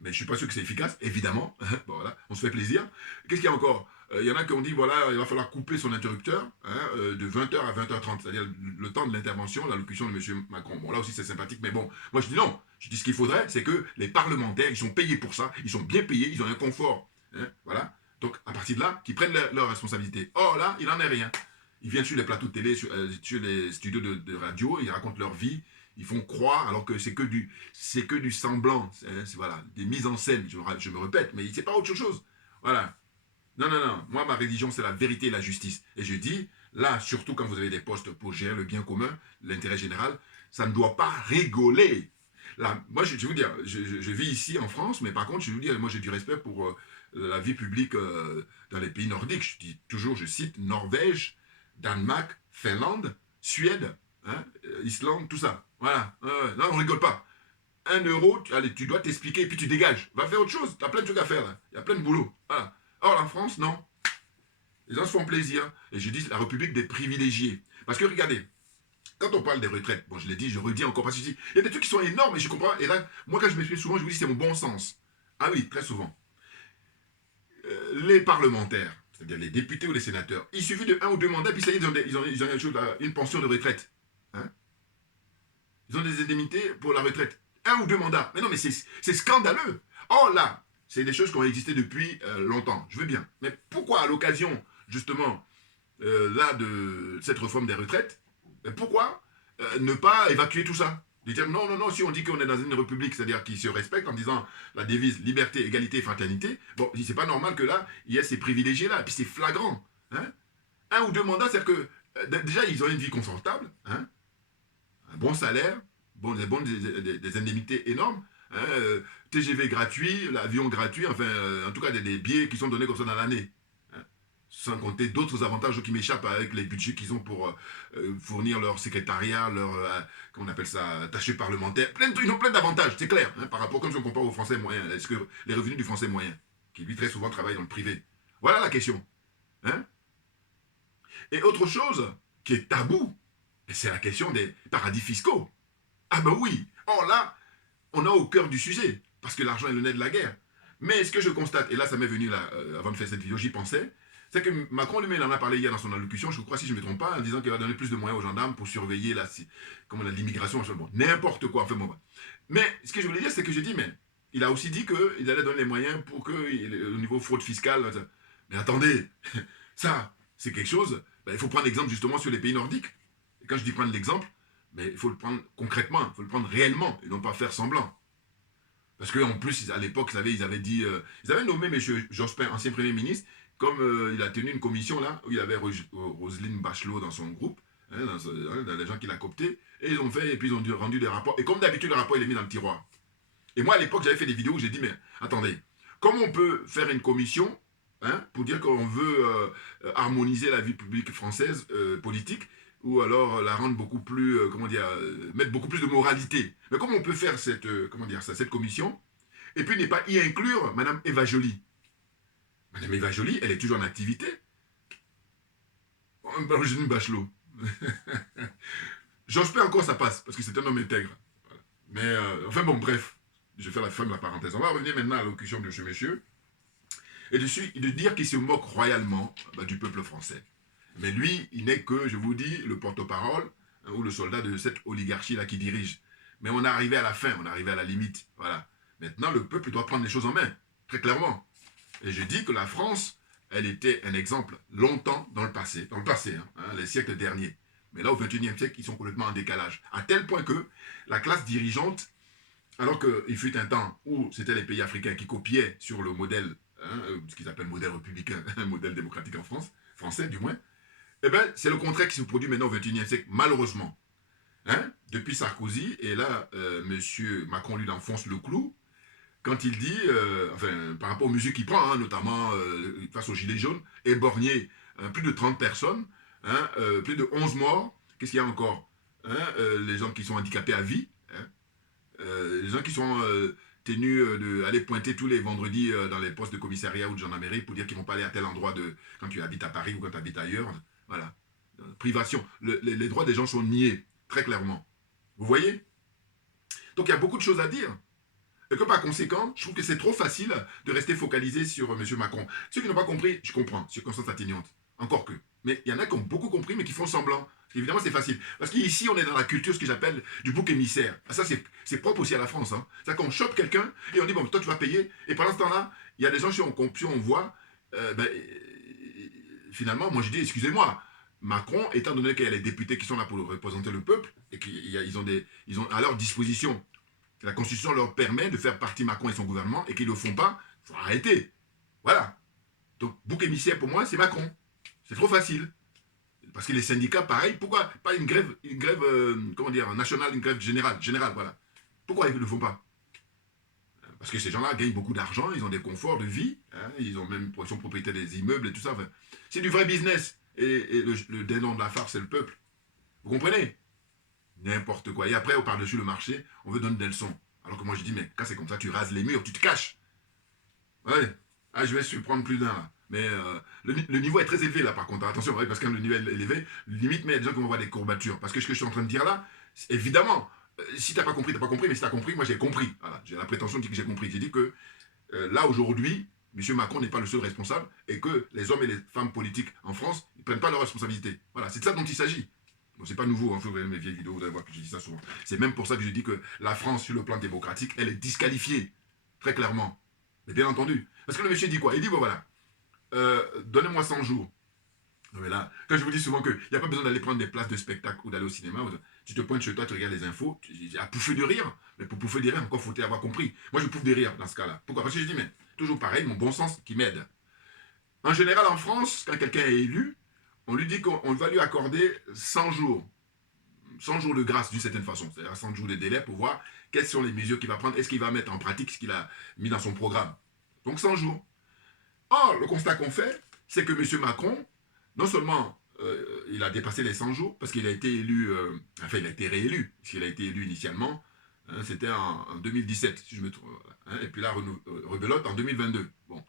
Mais je ne suis pas sûr que c'est efficace, évidemment. Bon, voilà, on se fait plaisir. Qu'est-ce qu'il y a encore? Il y en a qui ont dit, voilà, il va falloir couper son interrupteur hein, de 20h à 20h30, c'est-à-dire le temps de l'intervention, l'allocution de M. Macron. Bon, là aussi, c'est sympathique, mais bon, moi je dis non. Je dis ce qu'il faudrait, c'est que les parlementaires, ils sont payés pour ça, ils sont bien payés, ils ont un confort. Hein, voilà. Donc, à partir de là, qu'ils prennent leurs responsabilités. Or, là, il n'en est rien. Ils viennent sur les plateaux de télé, sur les studios de radio, ils racontent leur vie, ils font croire, alors que c'est que du semblant. C'est voilà, des mises en scène, je me répète, mais c'est pas autre chose. Voilà. Non. Moi, ma religion, c'est la vérité et la justice. Et je dis, là, surtout quand vous avez des postes pour gérer le bien commun, l'intérêt général, ça ne doit pas rigoler. Là, moi, je vais vous dire, je vis ici en France, mais par contre, je vais vous dire, moi, j'ai du respect pour la vie publique dans les pays nordiques. Je dis toujours, je cite Norvège, Danemark, Finlande, Suède, hein, Islande, tout ça. Voilà. Non, on rigole pas. 1 euro, allez, tu dois t'expliquer et puis tu dégages. Va faire autre chose. Tu as plein de trucs à faire là. Il y a plein de boulot. Voilà. Or, la France, non. Les gens se font plaisir. Et je dis la République des privilégiés. Parce que regardez, quand on parle des retraites, bon, je l'ai dit, je redis encore parce que il y a des trucs qui sont énormes et je comprends. Et là, moi, quand je m'exprime souvent, je vous dis c'est mon bon sens. Ah oui, très souvent. Les parlementaires, c'est-à-dire les députés ou les sénateurs, il suffit de 1 ou 2 mandats, puis ça y est, ils ont une pension de retraite. Hein? Ils ont des indemnités pour la retraite. 1 ou 2 mandats. Mais non, mais c'est scandaleux. Or là, c'est des choses qui ont existé depuis longtemps. Je veux bien. Mais pourquoi, à l'occasion, justement, là, de cette réforme des retraites, pourquoi ne pas évacuer tout ça? De dire non, non, non, si on dit qu'on est dans une république, c'est-à-dire qui se respecte en disant la devise liberté, égalité et fraternité, bon, c'est pas normal que là, il y ait ces privilégiés-là. Et puis c'est flagrant. Hein. Un ou deux mandats, c'est-à-dire que déjà, ils ont une vie confortable, hein, un bon salaire, des indemnités énormes, hein, TGV gratuit, l'avion gratuit, enfin, en tout cas, des billets qui sont donnés comme ça dans l'année. Hein, sans compter d'autres avantages qui m'échappent avec les budgets qu'ils ont pour fournir leur secrétariat, leur, comment on appelle ça, tâches parlementaires. Ils ont plein d'avantages, c'est clair, hein, par rapport, comme si on compare aux Français moyens, est-ce que les revenus du Français moyen, qui lui très souvent travaille dans le privé. Voilà la question. Hein. Et autre chose qui est tabou, c'est la question des paradis fiscaux. Ah ben oui, or là, on est au cœur du sujet, parce que l'argent est le nez de la guerre. Mais ce que je constate, et là ça m'est venu là, avant de faire cette vidéo, j'y pensais, c'est que Macron lui-même il en a parlé hier dans son allocution, je crois si je ne me trompe pas, en disant qu'il va donner plus de moyens aux gendarmes pour surveiller l'immigration, bon, n'importe quoi, enfin bon. Mais ce que je voulais dire, c'est que j'ai dit, mais il a aussi dit qu'il allait donner les moyens pour que, au niveau fraude fiscale, mais attendez, ça, c'est quelque chose, ben, il faut prendre l'exemple justement sur les pays nordiques. Et quand je dis prendre l'exemple, mais il faut le prendre concrètement, il faut le prendre réellement, et non pas faire semblant. Parce qu'en plus, à l'époque, vous savez, ils avaient dit, ils avaient nommé M. Jospin, ancien Premier ministre, comme il a tenu une commission là, où il y avait Roselyne Bachelot dans son groupe, hein, dans les gens qui l'a coopté, et ils ont fait, et puis ils ont rendu des rapports, et comme d'habitude, le rapport, il est mis dans le tiroir. Et moi, à l'époque, j'avais fait des vidéos où j'ai dit, mais attendez, comment on peut faire une commission, hein, pour dire qu'on veut harmoniser la vie publique française, politique, ou alors la rendre beaucoup plus, comment dire, mettre beaucoup plus de moralité. Mais comment on peut faire cette, comment dire ça, cette commission, et puis ne pas y inclure Madame Eva Joly. Madame Eva Joly, elle est toujours en activité. Roselyne Bachelot. Jospin encore ça passe, parce que c'est un homme intègre. Voilà. Mais, enfin bon, bref, je vais faire la fin de la parenthèse. On va revenir maintenant à l'allocution de ce monsieur, et de dire qu'il se moque royalement du peuple français. Mais lui, il n'est que, je vous dis, le porte-parole hein, ou le soldat de cette oligarchie-là qui dirige. Mais on est arrivé à la fin, on est arrivé à la limite. Voilà. Maintenant, le peuple doit prendre les choses en main, très clairement. Et je dis que la France, elle était un exemple longtemps dans le passé, les siècles derniers. Mais là, au XXIe siècle, ils sont complètement en décalage. À tel point que la classe dirigeante, alors qu'il fut un temps où c'était les pays africains qui copiaient sur le modèle, hein, ce qu'ils appellent modèle républicain, un modèle démocratique en France, français du moins, eh bien, c'est le contraire qui se produit maintenant au XXIe siècle, malheureusement. Hein? Depuis Sarkozy, et là, M. Macron lui enfonce le clou, quand il dit, enfin, par rapport aux mesures qu'il prend, hein, notamment face aux Gilets jaunes, éborgner plus de 30 personnes, hein, plus de 11 morts, qu'est-ce qu'il y a encore hein, les gens qui sont handicapés à vie, hein, les gens qui sont tenus d'aller pointer tous les vendredis dans les postes de commissariat ou de gendarmerie pour dire qu'ils ne vont pas aller à tel endroit quand tu habites à Paris ou quand tu habites ailleurs. Voilà. Privation. Les droits des gens sont niés, très clairement. Vous voyez? Donc il y a beaucoup de choses à dire. Et que par conséquent, je trouve que c'est trop facile de rester focalisé sur M. Macron. Ceux qui n'ont pas compris, je comprends, circonstances atténuantes. Encore que. Mais il y en a qui ont beaucoup compris, mais qui font semblant. Évidemment, c'est facile. Parce qu'ici, on est dans la culture, ce que j'appelle du bouc émissaire. Ah, ça, c'est propre aussi à la France. Hein. C'est-à-dire qu'on chope quelqu'un et on dit, bon, toi, tu vas payer. Et pendant ce temps-là, il y a des gens sur on voit, finalement, moi, je dis, excusez-moi, Macron, étant donné qu'il y a les députés qui sont là pour représenter le peuple et qu'ils ont à leur disposition, la Constitution leur permet de faire partie Macron et son gouvernement et qu'ils ne le font pas, il faut arrêter. Voilà. Donc, bouc émissaire pour moi, c'est Macron. C'est trop facile. Parce que les syndicats, pareil, pourquoi pas une grève comment dire, nationale, une grève générale, voilà. Pourquoi ils ne le font pas? Parce que ces gens-là gagnent beaucoup d'argent, ils ont des conforts de vie, hein, ils sont propriétaires des immeubles et tout ça. Enfin, c'est du vrai business. Et le dindon de la farce, c'est le peuple. Vous comprenez? N'importe quoi. Et après, par-dessus le marché, on veut donner des leçons. Alors que moi, je dis, mais quand c'est comme ça, tu rases les murs, tu te caches. Ouais. Ah, je vais surprendre plus d'un, là. Mais le niveau est très élevé, là, par contre. Attention, ouais, parce que quand le niveau est élevé, limite, mais il y a des gens qui vont voir des courbatures. Parce que ce que je suis en train de dire là, évidemment, si t'as pas compris, t'as pas compris, mais si t'as compris, moi, j'ai compris. Voilà. J'ai la prétention de dire que j'ai compris. J'ai dit que là, aujourd'hui, M. Macron n'est pas le seul responsable et que les hommes et les femmes politiques en France ne prennent pas leurs responsabilités. Voilà, c'est de ça dont il s'agit. Bon, c'est pas nouveau, hein, vous regardez mes vieilles vidéos, vous allez voir que je dis ça souvent. C'est même pour ça que je dis que la France, sur le plan démocratique, elle est disqualifiée, très clairement. Mais bien entendu. Parce que le monsieur dit quoi? Il dit, bon voilà, donnez-moi 100 jours. Non, mais là, quand je vous dis souvent qu'il n'y a pas besoin d'aller prendre des places de spectacle ou d'aller au cinéma, tu te pointes chez toi, tu regardes les infos, tu as pouffé de rire. Mais pour pouffer de rire, encore faut-il avoir compris. Moi, je pouffe de rire dans ce cas-là. Pourquoi? Parce que je dis, mais toujours pareil, mon bon sens qui m'aide. En général, en France, quand quelqu'un est élu, on lui dit qu'on va lui accorder 100 jours. 100 jours de grâce d'une certaine façon. C'est-à-dire 100 jours de délai pour voir quelles sont les mesures qu'il va prendre. Est-ce qu'il va mettre en pratique ce qu'il a mis dans son programme? Donc 100 jours. Or, le constat qu'on fait, c'est que M. Macron, non seulement il a dépassé les 100 jours, parce qu'il a été élu, enfin il a été réélu, puisqu'il a été élu initialement, hein, c'était en 2017, si je me trompe, hein, et puis là, rebelote en 2022. Bon.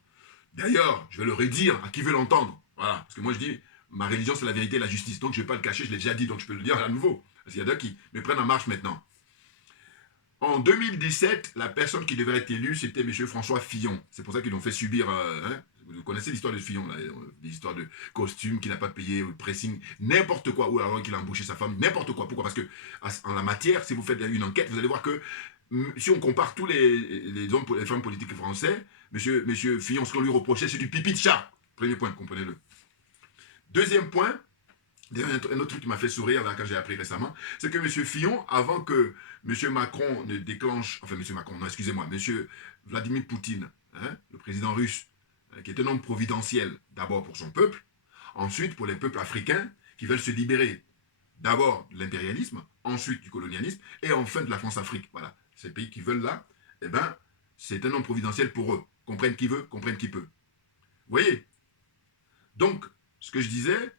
D'ailleurs, je vais le redire à qui veut l'entendre, voilà, parce que moi je dis, ma religion c'est la vérité et la justice, donc je ne vais pas le cacher, je l'ai déjà dit, donc je peux le dire à nouveau, parce qu'il y a d'autres qui me prennent en marche maintenant. En 2017, la personne qui devait être élue, c'était M. François Fillon. C'est pour ça qu'ils l'ont fait subir. Hein, vous connaissez l'histoire de Fillon, là, l'histoire de costume qu'il n'a pas payé, le pressing, n'importe quoi, ou alors qu'il a embauché sa femme, n'importe quoi. Pourquoi? Parce que en la matière, si vous faites une enquête, vous allez voir que si on compare tous les hommes, les femmes politiques français, monsieur Fillon, ce qu'on lui reprochait, c'est du pipi de chat. Premier point, comprenez-le. Deuxième point, un autre truc qui m'a fait sourire là, quand j'ai appris récemment, c'est que M. Fillon, avant que M. Macron ne déclenche, enfin M. Macron, non excusez-moi, M. Vladimir Poutine, hein, le président russe, qui est un homme providentiel, d'abord pour son peuple, ensuite pour les peuples africains qui veulent se libérer d'abord de l'impérialisme, ensuite du colonialisme, et enfin de la France-Afrique. Voilà, ces pays qui veulent là, eh ben, c'est un homme providentiel pour eux. Comprenne qui veut, comprenne qui peut. Vous voyez? Donc, ce que je disais,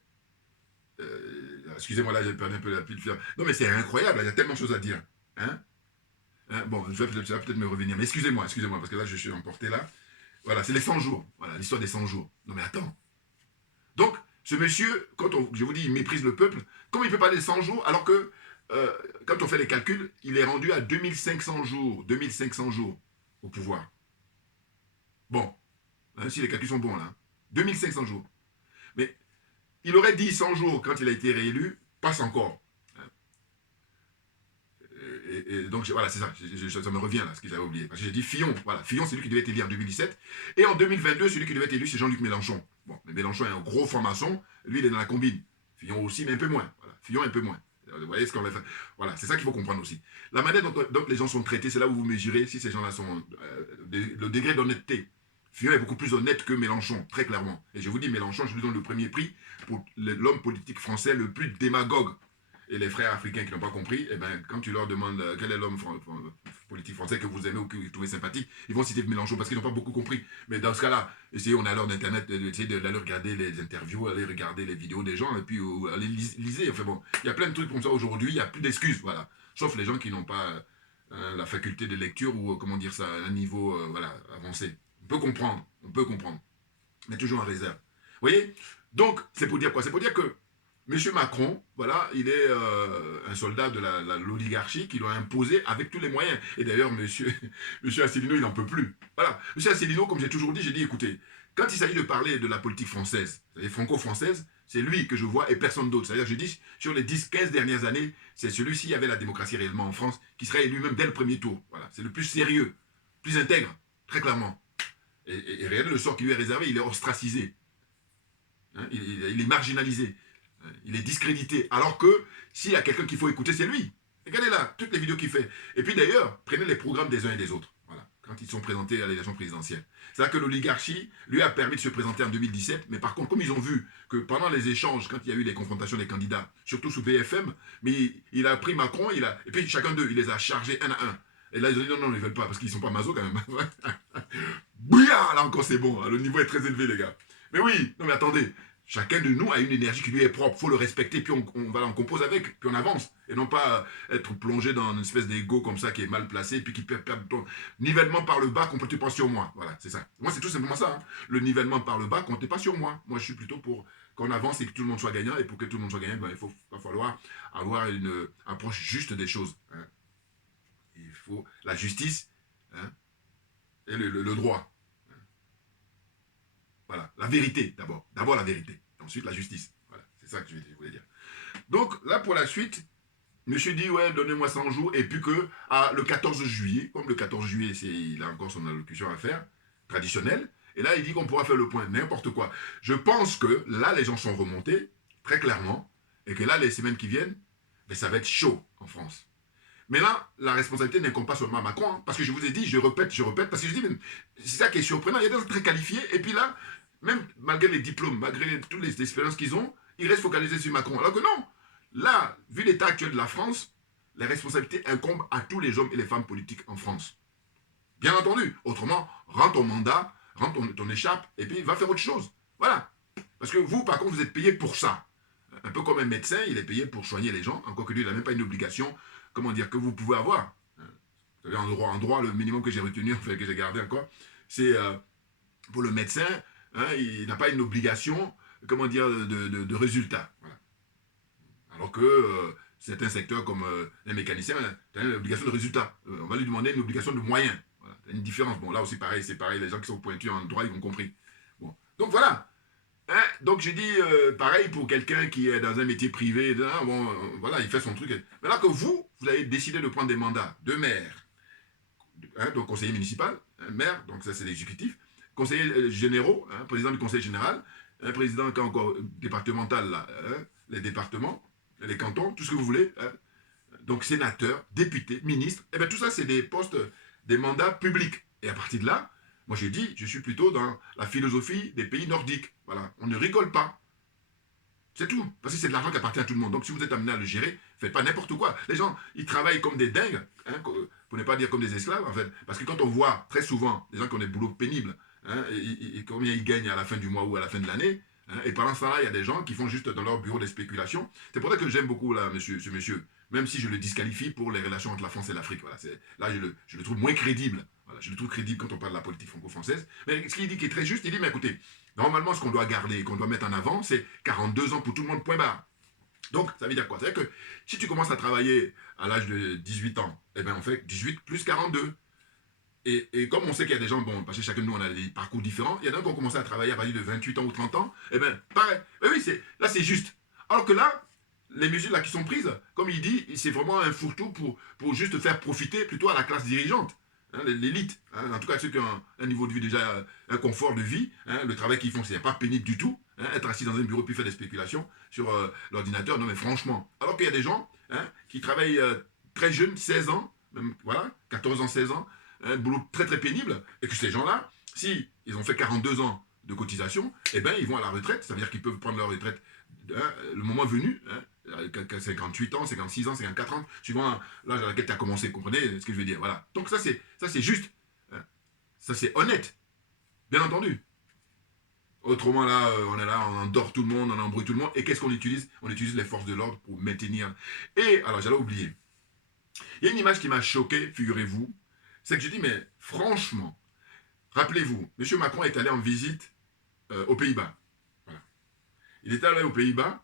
excusez-moi, là, j'ai perdu un peu la pile. Non, mais c'est incroyable, il y a tellement de choses à dire. Hein? Bon, ça va peut-être me revenir, mais excusez-moi, parce que là, je suis emporté là. Voilà, c'est les 100 jours. Voilà, l'histoire des 100 jours. Non, mais attends. Donc, ce monsieur, je vous dis, il méprise le peuple, comment il peut parler de 100 jours alors que, quand on fait les calculs, il est rendu à 2500 jours. 2500 jours au pouvoir. Bon, hein, si les calculs sont bons là. 2500 jours. Mais il aurait dit 100 jours quand il a été réélu, passe encore. Et donc voilà, c'est ça, ça me revient là, ce que j'avais oublié. Parce que j'ai dit Fillon, voilà, Fillon c'est lui qui devait être élu en 2017. Et en 2022, celui qui devait être élu, c'est Jean-Luc Mélenchon. Bon, mais Mélenchon est un gros franc-maçon, lui il est dans la combine. Fillon aussi, mais un peu moins. Voilà. Fillon un peu moins. Vous voyez ce qu'on va faire. Voilà, c'est ça qu'il faut comprendre aussi. La manière dont les gens sont traités, c'est là où vous mesurez si ces gens-là sont. Le degré d'honnêteté. Fillon est beaucoup plus honnête que Mélenchon, très clairement. Et je vous dis, Mélenchon, je lui donne le premier prix pour l'homme politique français le plus démagogue. Et les frères africains qui n'ont pas compris, eh ben, quand tu leur demandes quel est l'homme politique français que vous aimez ou que vous trouvez sympathique, ils vont citer Mélenchon parce qu'ils n'ont pas beaucoup compris. Mais dans ce cas-là, essayez, on a l'heure d'Internet, essayez d'aller regarder les interviews, aller regarder les vidéos des gens, et puis aller liser. Enfin bon, il y a plein de trucs comme ça aujourd'hui, il n'y a plus d'excuses, voilà. Sauf les gens qui n'ont pas la faculté de lecture ou, comment dire ça, un niveau voilà, avancé. On peut comprendre, mais toujours en réserve. Vous voyez? Donc, c'est pour dire quoi? C'est pour dire que M. Macron, voilà, il est un soldat de l'oligarchie qui doit imposer avec tous les moyens. Et d'ailleurs, M. Asselineau, il n'en peut plus. Voilà. M. Asselineau, comme j'ai toujours dit, j'ai dit, écoutez, quand il s'agit de parler de la politique française, c'est-à-dire franco-française, c'est lui que je vois et personne d'autre. C'est-à-dire, je dis, sur les 10-15 dernières années, c'est celui-ci qui avait la démocratie réellement en France, qui serait élu même dès le premier tour. Voilà. C'est le plus sérieux, plus intègre, très clairement. Et regardez le sort qui lui est réservé, il est ostracisé. Hein, il est marginalisé. Il est discrédité. Alors que s'il y a quelqu'un qu'il faut écouter, c'est lui. Regardez là, toutes les vidéos qu'il fait. Et puis d'ailleurs, prenez les programmes des uns et des autres. Voilà, quand ils sont présentés à l'élection présidentielle. C'est-à-dire que l'oligarchie lui a permis de se présenter en 2017. Mais par contre, comme ils ont vu que pendant les échanges, quand il y a eu les confrontations des candidats, surtout sous BFM, mais il a pris Macron, et puis chacun d'eux, il les a chargés un à un. Et là, ils ont dit non, ils ne veulent pas, parce qu'ils ne sont pas maso quand même. Bouya, là encore, c'est bon. Le niveau est très élevé, les gars. Mais oui, non mais attendez. Chacun de nous a une énergie qui lui est propre, il faut le respecter, puis on compose avec, puis on avance. Et non pas être plongé dans une espèce d'ego comme ça qui est mal placé, puis qui perd ton nivellement par le bas, comptez pas sur moi. Voilà, c'est ça. Moi, c'est tout simplement ça. Hein. Le nivellement par le bas, comptez pas sur moi. Moi, je suis plutôt pour qu'on avance et que tout le monde soit gagnant. Et pour que tout le monde soit gagnant, ben, va falloir avoir une approche juste des choses. Hein. Il faut la justice hein, et le droit. Voilà, la vérité d'abord. D'abord la vérité. Ensuite la justice. Voilà, c'est ça que je voulais dire. Donc là pour la suite, monsieur dit ouais, donnez-moi 100 jours. Et puis que le 14 juillet, comme le 14 juillet, il a encore son allocution à faire, traditionnelle, Et là, il dit qu'on pourra faire le point, n'importe quoi. Je pense que là, les gens sont remontés, très clairement, et que là, les semaines qui viennent, ben, ça va être chaud en France. Mais là, la responsabilité n'incombe pas seulement à Macron, hein, parce que je vous ai dit, je répète, parce que je dis, c'est ça qui est surprenant, il y a des gens très qualifiés, et puis là, même malgré les diplômes, malgré toutes les expériences qu'ils ont, ils restent focalisés sur Macron. Alors que non, là, vu l'état actuel de la France, les responsabilités incombent à tous les hommes et les femmes politiques en France. Bien entendu, autrement, rends ton mandat, rends ton écharpe, et puis va faire autre chose. Voilà. Parce que vous, par contre, vous êtes payé pour ça. Un peu comme un médecin, il est payé pour soigner les gens, encore que lui, il n'a même pas une obligation, comment dire, que vous pouvez avoir. Vous savez, en droit, le minimum que j'ai retenu, enfin, que j'ai gardé encore, c'est pour le médecin, hein, il n'a pas une obligation, comment dire, de résultat. Voilà. Alors que certains secteurs comme les mécaniciens, tu as une obligation de résultat. On va lui demander une obligation de moyens. Voilà. Tu as une différence. Bon, là aussi, pareil, c'est pareil, les gens qui sont pointus en droit, ils ont compris. Bon. Donc voilà. Hein? Donc j'ai dit, pareil pour quelqu'un qui est dans un métier privé, bon, voilà, il fait son truc. Mais là que vous avez décidé de prendre des mandats de maire, hein, donc conseiller municipal, hein, maire, donc ça c'est l'exécutif, conseillers généraux, hein, président du conseil général, un président qui est encore départemental, là, hein, les départements, les cantons, tout ce que vous voulez, hein, donc sénateur, député, ministre, et bien tout ça c'est des postes, des mandats publics. Et à partir de là, moi je dis, je suis plutôt dans la philosophie des pays nordiques. Voilà, on ne rigole pas. C'est tout. Parce que c'est de l'argent qui appartient à tout le monde. Donc si vous êtes amené à le gérer, faites pas n'importe quoi. Les gens, ils travaillent comme des dingues, hein, pour ne pas dire comme des esclaves, en fait. Parce que quand on voit très souvent des gens qui ont des boulots pénibles, hein, et combien ils gagnent à la fin du mois ou à la fin de l'année, hein, et pendant ce temps-là, il y a des gens qui font juste dans leur bureau des spéculations. C'est pour ça que j'aime beaucoup là, ce monsieur, même si je le disqualifie pour les relations entre la France et l'Afrique. Voilà, là, je le trouve moins crédible. Voilà, je le trouve crédible quand on parle de la politique franco-française. Mais ce qu'il dit qui est très juste, il dit, mais écoutez, normalement, ce qu'on doit garder, qu'on doit mettre en avant, c'est 42 ans pour tout le monde, point barre. Donc, ça veut dire quoi? Ça veut dire que si tu commences à travailler à l'âge de 18 ans, eh bien, on fait 18 plus 42. Et comme on sait qu'il y a des gens, bon, parce que chacun de nous, on a des parcours différents, il y en a qui ont commencé à travailler à partir de 28 ans ou 30 ans, eh bien, pareil. Mais oui, là, c'est juste. Alors que là, les mesures là qui sont prises, comme il dit, c'est vraiment un fourre-tout pour juste faire profiter plutôt à la classe dirigeante. Hein, l'élite, hein, en tout cas ceux qui ont un niveau de vie déjà, un confort de vie, hein, le travail qu'ils font, c'est pas pénible du tout, hein, être assis dans un bureau puis faire des spéculations sur l'ordinateur, non mais franchement. Alors qu'il y a des gens, hein, qui travaillent très jeunes, 16 ans, même, voilà, 14 ans, 16 ans, un boulot très très pénible, et que ces gens-là, si ils ont fait 42 ans de cotisation, eh bien ils vont à la retraite, ça veut dire qu'ils peuvent prendre leur retraite, hein, le moment venu, hein, 58 ans, 56 ans, 54 ans, suivant l'âge à laquelle tu as commencé, vous comprenez ce que je veux dire, voilà. Donc ça c'est juste, hein. Ça c'est honnête, bien entendu. Autrement là, on est là, on endort tout le monde, on embrouille tout le monde, et qu'est-ce qu'on utilise? On utilise les forces de l'ordre pour maintenir. Et, alors j'allais oublier, il y a une image qui m'a choqué, figurez-vous, c'est que je dis, mais franchement, rappelez-vous, M. Macron est allé en visite aux Pays-Bas. Voilà. Il est allé aux Pays-Bas,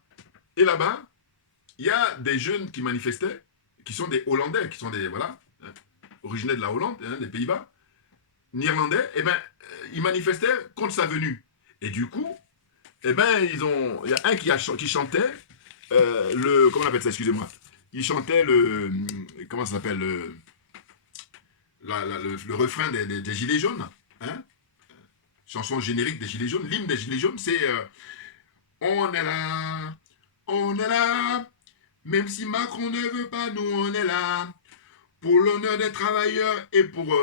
et là-bas, il y a des jeunes qui manifestaient, qui sont des Hollandais, qui sont des, voilà, hein, originaires de la Hollande, hein, des Pays-Bas, néerlandais, et bien, ils manifestaient contre sa venue. Et du coup, eh ben, il y a un qui chantait, comment on appelle ça, excusez-moi, il chantait comment ça s'appelle, le refrain des Gilets jaunes, hein, chanson générique des Gilets jaunes, l'hymne des Gilets jaunes, c'est on est là, même si Macron ne veut pas, nous on est là, pour l'honneur des travailleurs et pour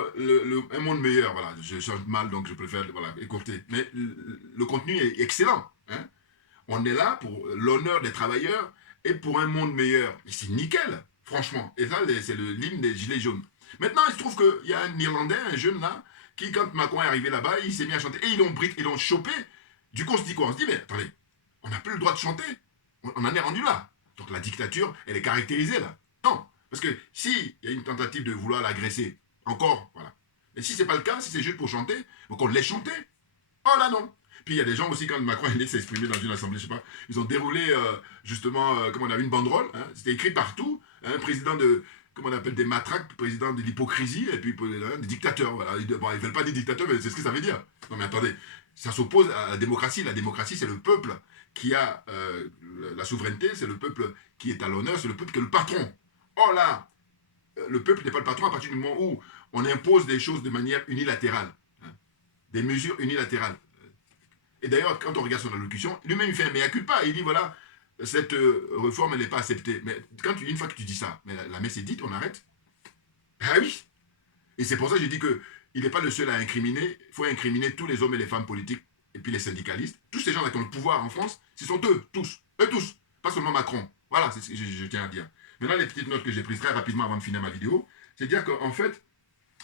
un monde meilleur. Voilà, je chante mal, donc je préfère voilà, écourter. Mais le contenu est excellent. Hein. On est là pour l'honneur des travailleurs et pour un monde meilleur. Et c'est nickel, franchement. Et ça, c'est l'hymne des Gilets jaunes. Maintenant, il se trouve qu'il y a un Irlandais, un jeune là, qui, quand Macron est arrivé là-bas, il s'est mis à chanter. Et ils l'ont chopé. Du coup, on se dit quoi? On se dit, mais attendez, on n'a plus le droit de chanter. On en est rendu là. Donc la dictature, elle est caractérisée là. Non. Parce que s'il y a une tentative de vouloir l'agresser, encore, voilà. Et si c'est pas le cas, si c'est juste pour chanter, donc on laisse chanter. Oh là non. Puis il y a des gens aussi, quand Macron est allé s'exprimer dans une assemblée, je sais pas, ils ont déroulé justement, comment on a vu, une banderole, hein, c'était écrit partout, hein, président de, comment on appelle, des matraques, président de l'hypocrisie, et puis des dictateurs, voilà. Ils ne veulent pas des dictateurs, mais c'est ce que ça veut dire. Non mais attendez, ça s'oppose à la démocratie. La démocratie, c'est le peuple qui a la souveraineté, c'est le peuple qui est à l'honneur, c'est le peuple qui est le patron. Oh là, le peuple n'est pas le patron à partir du moment où on impose des choses de manière unilatérale. Hein. des mesures unilatérales. Et d'ailleurs, quand on regarde son allocution, lui-même il fait un mea culpa. Il dit voilà, cette réforme, elle n'est pas acceptée. Mais une fois que tu dis ça, mais la messe est dite, on arrête. Ah oui. Et c'est pour ça que j'ai dit qu'il n'est pas le seul à incriminer. Il faut incriminer tous les hommes et les femmes politiques, et puis les syndicalistes. Tous ces gens-là qui ont le pouvoir en France, ce sont eux, tous. Eux tous. Pas seulement Macron. Voilà, c'est ce que je tiens à dire. Maintenant, les petites notes que j'ai prises très rapidement avant de finir ma vidéo, c'est dire qu'en fait,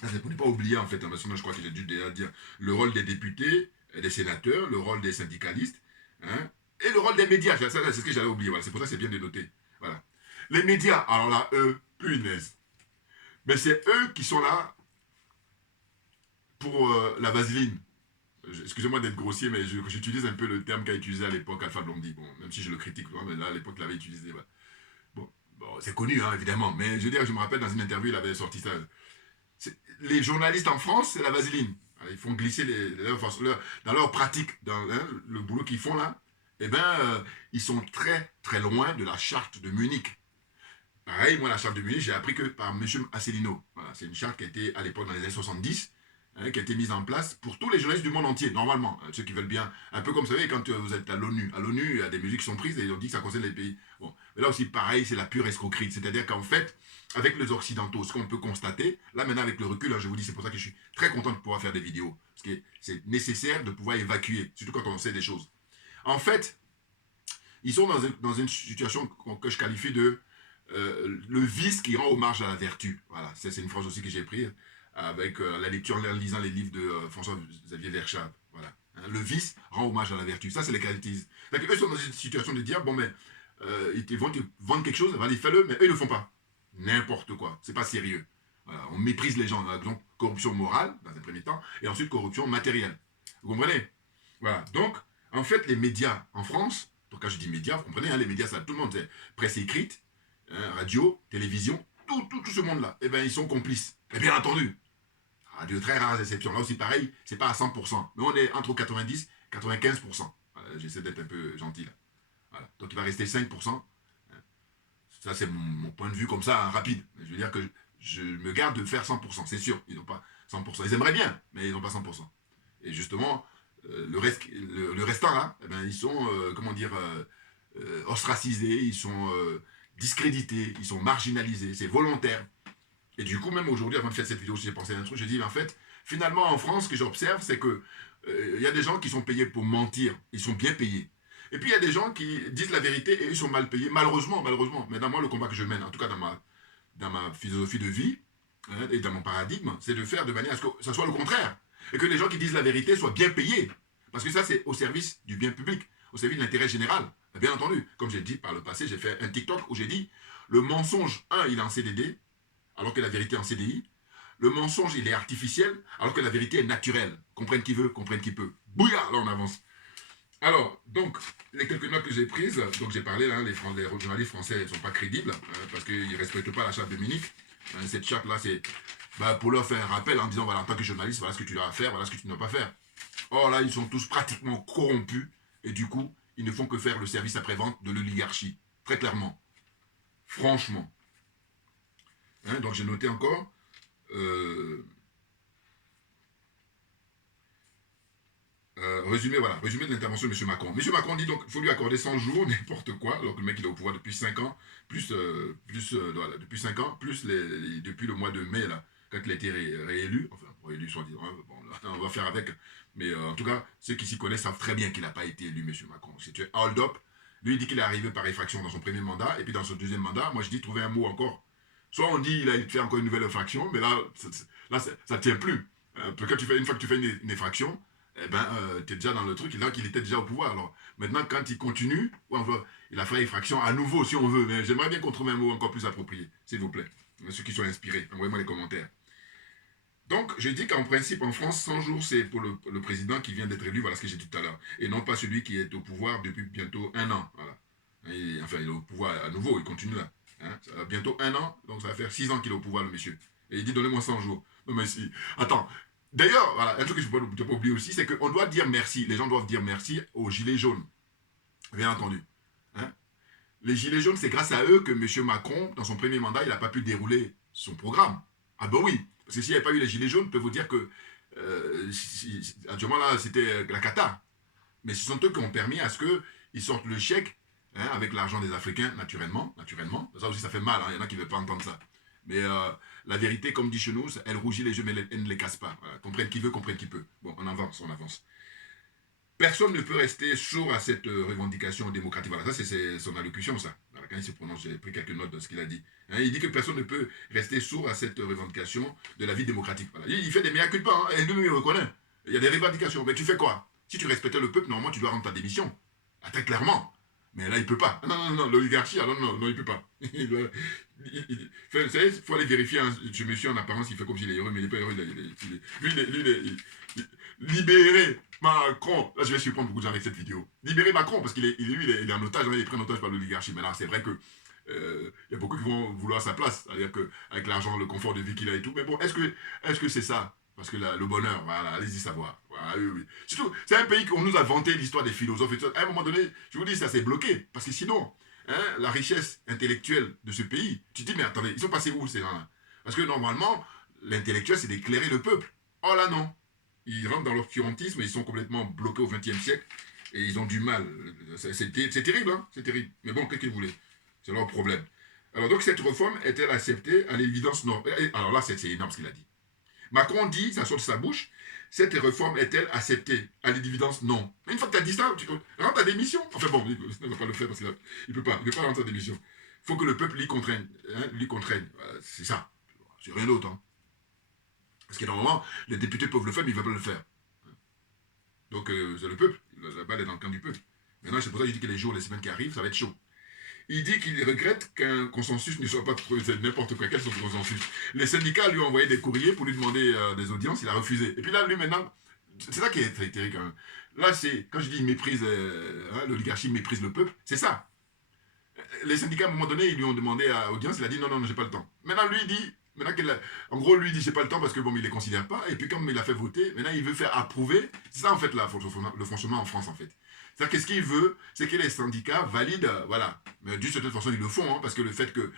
c'est pour ne pas oublier, en fait, parce que je crois que j'ai dû déjà dire le rôle des députés, des sénateurs, le rôle des syndicalistes, hein, et le rôle des médias. C'est ce que j'avais oublié. Voilà, c'est pour ça que c'est bien de noter. Voilà. Les médias, alors là, eux, punaise. Mais c'est eux qui sont là pour la vaseline. Excusez-moi d'être grossier, mais j'utilise un peu le terme qu'a utilisé à l'époque Alpha Blondy. Bon, même si je le critique, mais là, à l'époque, il l'avait utilisé. Voilà. Bon, c'est connu, hein, évidemment. Mais je veux dire, je me rappelle, dans une interview, il avait sorti ça. Les journalistes en France, c'est la vaseline. Ils font glisser dans leur pratique, dans le boulot qu'ils font là. Eh bien, ils sont très, très loin de la charte de Munich. Pareil, moi, la charte de Munich, j'ai appris que par M. Asselineau. Voilà, c'est une charte qui a été, à l'époque, dans les années 70, qui a été mise en place pour tous les journalistes du monde entier, normalement. Ceux qui veulent bien. Un peu comme, vous savez, quand vous êtes à l'ONU. À l'ONU, il y a des mesures qui sont prises et ils ont dit que ça concerne les pays. Bon. Mais là aussi, pareil, c'est la pure escroquerie. C'est-à-dire qu'en fait, avec les Occidentaux, ce qu'on peut constater, là maintenant avec le recul, hein, je vous dis, c'est pour ça que je suis très content de pouvoir faire des vidéos. Parce que c'est nécessaire de pouvoir évacuer, surtout quand on sait des choses. En fait, ils sont dans une situation que je qualifie de le vice qui rend hommage à la vertu. Voilà, c'est une phrase aussi que j'ai prise avec la lecture, en lisant les livres de François-Xavier Verschave. Voilà. Hein, le vice rend hommage à la vertu. Ça, c'est les qualités. Eux sont dans une situation de dire, bon, mais ils vont te vendre quelque chose, allez, fais-le, mais eux, ils ne le font pas. N'importe quoi. C'est pas sérieux. Voilà, on méprise les gens. Donc, corruption morale, dans un premier temps, et ensuite corruption matérielle. Vous comprenez? Voilà. Donc, en fait, les médias en France, donc quand je dis médias, vous comprenez, hein, les médias, ça tout le monde, c'est presse écrite, hein, radio, télévision, tout ce monde-là, eh bien, ils sont complices. Et bien entendu, à de très rares exceptions. Là aussi, pareil, c'est pas à 100%, mais on est entre 90 et 95%. Voilà, j'essaie d'être un peu gentil là. Voilà. Donc, il va rester 5%. Ça, c'est mon point de vue comme ça, hein, rapide. Je veux dire que je me garde de faire 100%, c'est sûr. Ils n'ont pas 100%. Ils aimeraient bien, mais ils n'ont pas 100%. Et justement, le restant, là, eh ben, ils sont, ostracisés, ils sont discrédités, ils sont marginalisés. C'est volontaire. Et du coup, même aujourd'hui, avant de faire cette vidéo, j'ai pensé à un truc, je dis, en fait, finalement, en France, ce que j'observe, c'est que y a des gens qui sont payés pour mentir. Ils sont bien payés. Et puis il y a des gens qui disent la vérité et ils sont mal payés, malheureusement. Mais dans moi, le combat que je mène, en tout cas dans ma philosophie de vie, hein, et dans mon paradigme, c'est de faire de manière à ce que ça soit le contraire. Et que les gens qui disent la vérité soient bien payés. Parce que ça, c'est au service du bien public, au service de l'intérêt général. Bien entendu, comme j'ai dit par le passé, j'ai fait un TikTok où j'ai dit, le mensonge, il est en CDD, alors que la vérité est en CDI. Le mensonge, il est artificiel, alors que la vérité est naturelle. Comprenne qui veut, comprenne qui peut. Bouya, là on avance. Alors, donc, les quelques notes que j'ai prises, donc j'ai parlé, là, les journalistes français ne sont pas crédibles, parce qu'ils ne respectent pas la charte de Munich. Cette charte-là, c'est pour leur faire un rappel en disant, voilà, en tant que journaliste, voilà ce que tu dois faire, voilà ce que tu ne dois pas faire. Or là, ils sont tous pratiquement corrompus, et du coup, ils ne font que faire le service après-vente de l'oligarchie. Très clairement. Franchement. Hein, donc j'ai noté encore... résumé de l'intervention de M. Macron. M. Macron dit donc qu'il faut lui accorder 100 jours, n'importe quoi, alors que le mec il est au pouvoir depuis 5 ans, depuis 5 ans, depuis le mois de mai, là, quand il a été réélu, enfin, réélu soit disant, hein, bon, là, on va faire avec, mais en tout cas, ceux qui s'y connaissent savent très bien qu'il n'a pas été élu, M. Macron. C'est un hold-up. Lui, il dit qu'il est arrivé par effraction dans son premier mandat, et puis dans son deuxième mandat, moi je dis trouver un mot encore. Soit on dit qu'il a fait encore une nouvelle infraction, mais là, ça ne tient plus. Une fois que tu fais une infraction, eh ben, tu es déjà dans le truc, là qu'il était déjà au pouvoir. Alors, maintenant, quand il continue, il a fait infraction à nouveau, si on veut, mais j'aimerais bien qu'on trouve un mot encore plus approprié, s'il vous plaît. Ceux qui sont inspirés, envoyez-moi les commentaires. Donc, je dis qu'en principe, en France, 100 jours, c'est pour le président qui vient d'être élu, voilà ce que j'ai dit tout à l'heure, et non pas celui qui est au pouvoir depuis bientôt 1 an. Voilà. Enfin, il est au pouvoir à nouveau, il continue là. Hein, ça va bientôt 1 an, donc ça va faire 6 ans qu'il est au pouvoir, le monsieur. Et il dit, donnez-moi 100 jours. Non, mais si. Attends. D'ailleurs, voilà, un truc que je ne peux pas oublier aussi, c'est qu'on doit dire merci. Les gens doivent dire merci aux gilets jaunes. Bien entendu. Hein? Les gilets jaunes, c'est grâce à eux que M. Macron, dans son premier mandat, il n'a pas pu dérouler son programme. Ah ben oui. Parce que s'il n'y avait pas eu les gilets jaunes, je peux vous dire que Actuellement, là, c'était la cata. Mais ce sont eux qui ont permis à ce qu'ils sortent le chèque avec l'argent des Africains, naturellement. Ça aussi, ça fait mal. Il y en a qui ne veulent pas entendre ça. Mais la vérité, comme dit chez nous, elle rougit les yeux, mais elle ne les casse pas. Voilà. Comprenne qui veut, comprenne qui peut. Bon, on avance, on avance. Personne ne peut rester sourd à cette revendication démocratique. Voilà, ça c'est son allocution, ça. Voilà, quand il se prononce, j'ai pris quelques notes de ce qu'il a dit. Il dit que personne ne peut rester sourd à cette revendication de la vie démocratique. Voilà. Il fait des mea culpa, et lui-même il reconnaît. Il y a des revendications. Mais tu fais quoi? Si tu respectais le peuple, normalement tu dois rendre ta démission. Ah, très clairement. Mais là, il ne peut pas. Non, l'oligarchie, non, il ne peut pas. Vous savez, il faut aller vérifier ce monsieur en apparence, il fait comme s'il est heureux, mais il n'est pas heureux. Lui, libérer Macron. Là, je vais surprendre beaucoup de gens avec cette vidéo. Libérer Macron, parce qu'il est en otage, il est pris en otage par l'oligarchie. Mais là, c'est vrai que y a beaucoup qui vont vouloir sa place. C'est-à-dire qu'avec l'argent, le confort de vie qu'il a et tout. Mais bon, est-ce que c'est ça? Parce que le bonheur, voilà, allez-y savoir. Voilà, oui. Surtout, c'est un pays qu'on nous a vanté l'histoire des philosophes et tout ça. À un moment donné, je vous dis, ça s'est bloqué. Parce que sinon, la richesse intellectuelle de ce pays, tu te dis, mais attendez, ils sont passés où ces gens-là? Parce que normalement, l'intellectuel, c'est d'éclairer le peuple. Oh là non. Ils rentrent dans l'obscurantisme et ils sont complètement bloqués au XXe siècle. Et ils ont du mal. C'est terrible, hein? C'est terrible. Mais bon, qu'est-ce qu'ils voulaient? C'est leur problème. Alors donc, cette réforme est-elle acceptée? À l'évidence, non. Alors là, c'est énorme ce qu'il a dit. Macron dit, ça sort de sa bouche, cette réforme est-elle acceptée? À l'évidence, non. Mais une fois que tu as dit ça, tu rentres ta démission. Enfin bon, il ne va pas le faire parce qu'il ne peut pas rentrer sa démission. Il faut que le peuple l'y contraigne. Voilà, c'est ça. C'est rien d'autre. Parce que normalement, les députés peuvent le faire, mais ils ne veulent pas le faire. Donc c'est le peuple. La balle est dans le camp du peuple. Maintenant, c'est pour ça que je dis que les jours, les semaines qui arrivent, ça va être chaud. Il dit qu'il regrette qu'un consensus ne soit pas trouvé. C'est n'importe quoi. Quel sont les consensus? Les syndicats lui ont envoyé des courriers pour lui demander des audiences. Il a refusé. Et puis là, lui, maintenant, c'est ça qui est très terrible quand même. Là, c'est, quand je dis méprise, l'oligarchie méprise le peuple, c'est ça. Les syndicats, à un moment donné, ils lui ont demandé à audience. Il a dit non, j'ai pas le temps. Maintenant, lui, il dit, en gros, lui, il dit j'ai pas le temps parce que bon, il les considère pas. Et puis, comme il a fait voter, maintenant, il veut faire approuver. C'est ça, en fait, le fonctionnement en France, en fait. C'est-à-dire que ce qu'il veut, c'est que les syndicats valident, voilà. Mais d'une certaine façon, ils le font, parce que le fait que,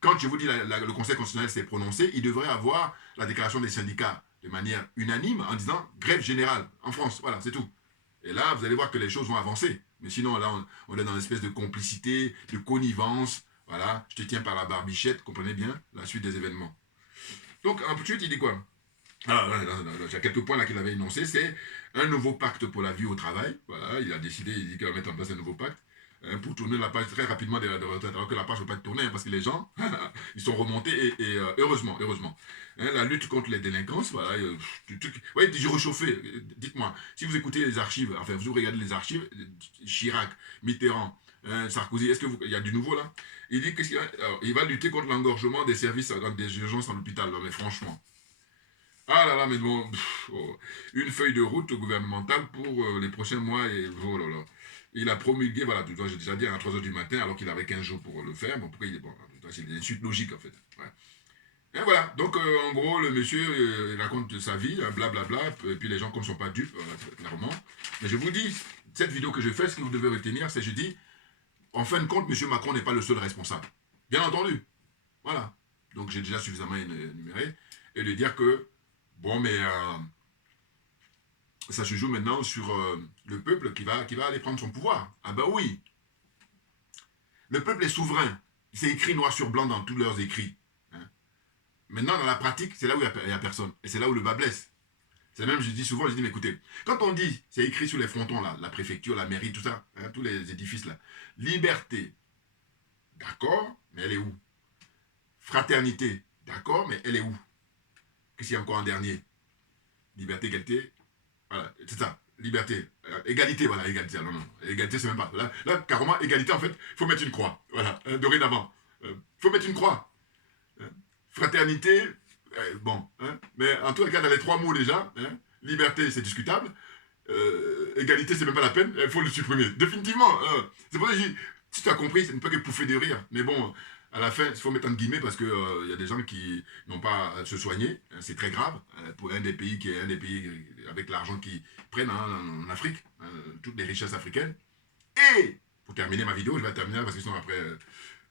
quand je vous dis le Conseil constitutionnel s'est prononcé, il devrait avoir la déclaration des syndicats de manière unanime en disant grève générale en France. Voilà, c'est tout. Et là, vous allez voir que les choses vont avancer. Mais sinon, là, on est dans une espèce de complicité, de connivence. Voilà, je te tiens par la barbichette, comprenez bien la suite des événements. Donc, ensuite, il dit quoi? Alors, il y a quelques points là qu'il avait énoncés. C'est un nouveau pacte pour la vie au travail. Voilà, il a décidé, il dit qu'il va mettre en place un nouveau pacte pour tourner la page très rapidement des retraites. Alors que la page ne va pas être tournée parce que les gens, ils sont remontés et heureusement. La lutte contre les délinquances, voilà. Oui, j'ai rechauffé. Dites-moi, si vous écoutez les archives, enfin, vous regardez les archives, Chirac, Mitterrand, Sarkozy, est-ce qu'il y a du nouveau là? Il dit qu'il va lutter contre l'engorgement des services, des urgences en hôpital. Mais franchement. Ah là là, mais bon, une feuille de route gouvernementale pour les prochains mois et oh là là. Il a promulgué, voilà, j'ai déjà dit à 3h du matin alors qu'il avait 15 jours pour le faire. Bon, pourquoi il est bon? C'est une suite logique en fait. Ouais. Et voilà, donc en gros, le monsieur il raconte sa vie, blablabla, et puis les gens comme ne sont pas dupes, clairement. Mais je vous dis, cette vidéo que je fais, ce que vous devez retenir, c'est je dis, en fin de compte, monsieur Macron n'est pas le seul responsable. Bien entendu. Voilà. Donc j'ai déjà suffisamment énuméré. Et de dire que bon, mais ça se joue maintenant sur le peuple qui va aller prendre son pouvoir. Ah ben oui. Le peuple est souverain. C'est écrit noir sur blanc dans tous leurs écrits. Hein. Maintenant, dans la pratique, c'est là où il n'y a personne. Et c'est là où le bas blesse. C'est même, je dis souvent, mais écoutez, quand on dit, c'est écrit sur les frontons, là, la préfecture, la mairie, tout ça, tous les édifices, là, liberté, d'accord, mais elle est où? Fraternité, d'accord, mais elle est où? Qu'est-ce qu'il y a encore en dernier? Liberté, égalité, voilà, c'est ça. Liberté. Égalité, voilà, égalité. Non, égalité, c'est même pas. Là, carrément, égalité, en fait, il faut mettre une croix. Voilà, dorénavant. Il faut mettre une croix. Fraternité, bon. Mais en tout cas, dans les trois mots déjà, liberté, c'est discutable. Égalité, c'est même pas la peine. Il faut le supprimer. Définitivement. C'est pour ça que je dis, si tu as compris, ça ne peut que pouffer de rire. Mais bon, à la fin, il faut mettre en guillemets parce qu'il y a des gens qui n'ont pas à se soigner. C'est très grave pour un des pays qui est un des pays avec l'argent qu'ils prennent en Afrique, toutes les richesses africaines. Et pour terminer ma vidéo, je vais terminer parce que sinon après,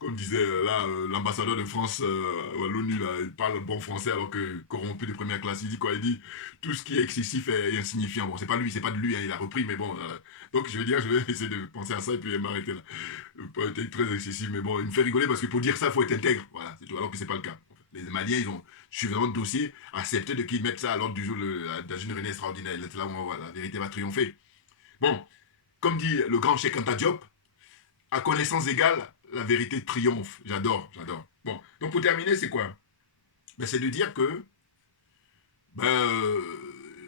comme disait là l'ambassadeur de France à l'ONU, il parle bon français alors que corrompu de première classe. Il dit quoi? Il dit tout ce qui est excessif est insignifiant. Bon, c'est pas lui, c'est pas de lui, hein, il a repris, mais bon. Donc je veux dire, je vais essayer de penser à ça et puis m'arrêter là. Pas être très excessif, mais bon, il me fait rigoler parce que pour dire ça, il faut être intègre. Voilà, c'est tout. Alors que c'est pas le cas. Les Maliens, ils ont suffisamment de dossiers, accepté de qu'ils mettent ça à l'ordre du jour dans une réunion extraordinaire. C'est là où on voit, la vérité va triompher. Bon, comme dit le grand Cheikh Anta Diop, à connaissance égale, la vérité triomphe. J'adore, j'adore. Bon, donc pour terminer, c'est quoi? Ben, c'est de dire que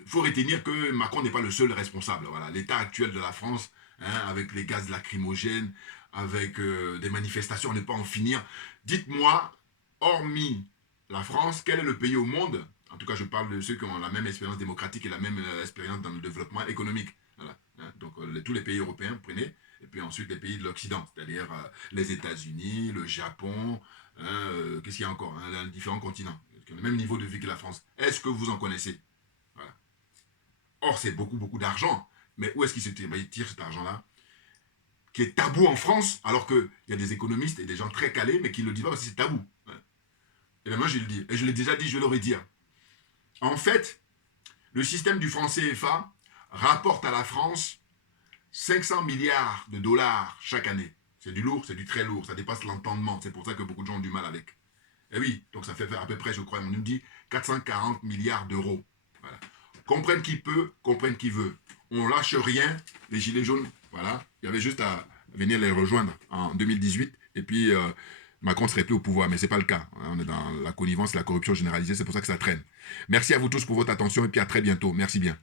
faut retenir que Macron n'est pas le seul responsable. Voilà, l'état actuel de la France, hein, avec les gaz lacrymogènes, avec des manifestations, à ne pas en finir. Dites-moi, hormis la France, quel est le pays au monde, en tout cas je parle de ceux qui ont la même expérience démocratique et la même expérience dans le développement économique. Voilà, hein, donc tous les pays européens, prenez, et puis ensuite les pays de l'Occident, c'est-à-dire les États-Unis, le Japon, hein, qu'est-ce qu'il y a encore, hein, différents continents, qui ont le même niveau de vie que la France. Est-ce que vous en connaissez? Voilà. Or, c'est beaucoup, beaucoup d'argent. Mais où est-ce qu'il se tire? Il tire cet argent-là, qui est tabou en France, alors qu'il y a des économistes et des gens très calés, mais qui ne le disent pas parce que c'est tabou. Et bien moi, je le dis. Et je l'ai déjà dit, je le redire. En fait, le système du franc CFA rapporte à la France 500 milliards de dollars chaque année. C'est du lourd, c'est du très lourd, ça dépasse l'entendement. C'est pour ça que beaucoup de gens ont du mal avec. Et oui, donc ça fait à peu près, je crois, on nous dit 440 milliards d'euros. Voilà. Comprenne qui peut, comprenne qui veut. On lâche rien, les gilets jaunes, voilà. Il y avait juste à venir les rejoindre en 2018, et puis Macron ne serait plus au pouvoir, mais ce n'est pas le cas. On est dans la connivence, la corruption généralisée, c'est pour ça que ça traîne. Merci à vous tous pour votre attention, et puis à très bientôt. Merci bien.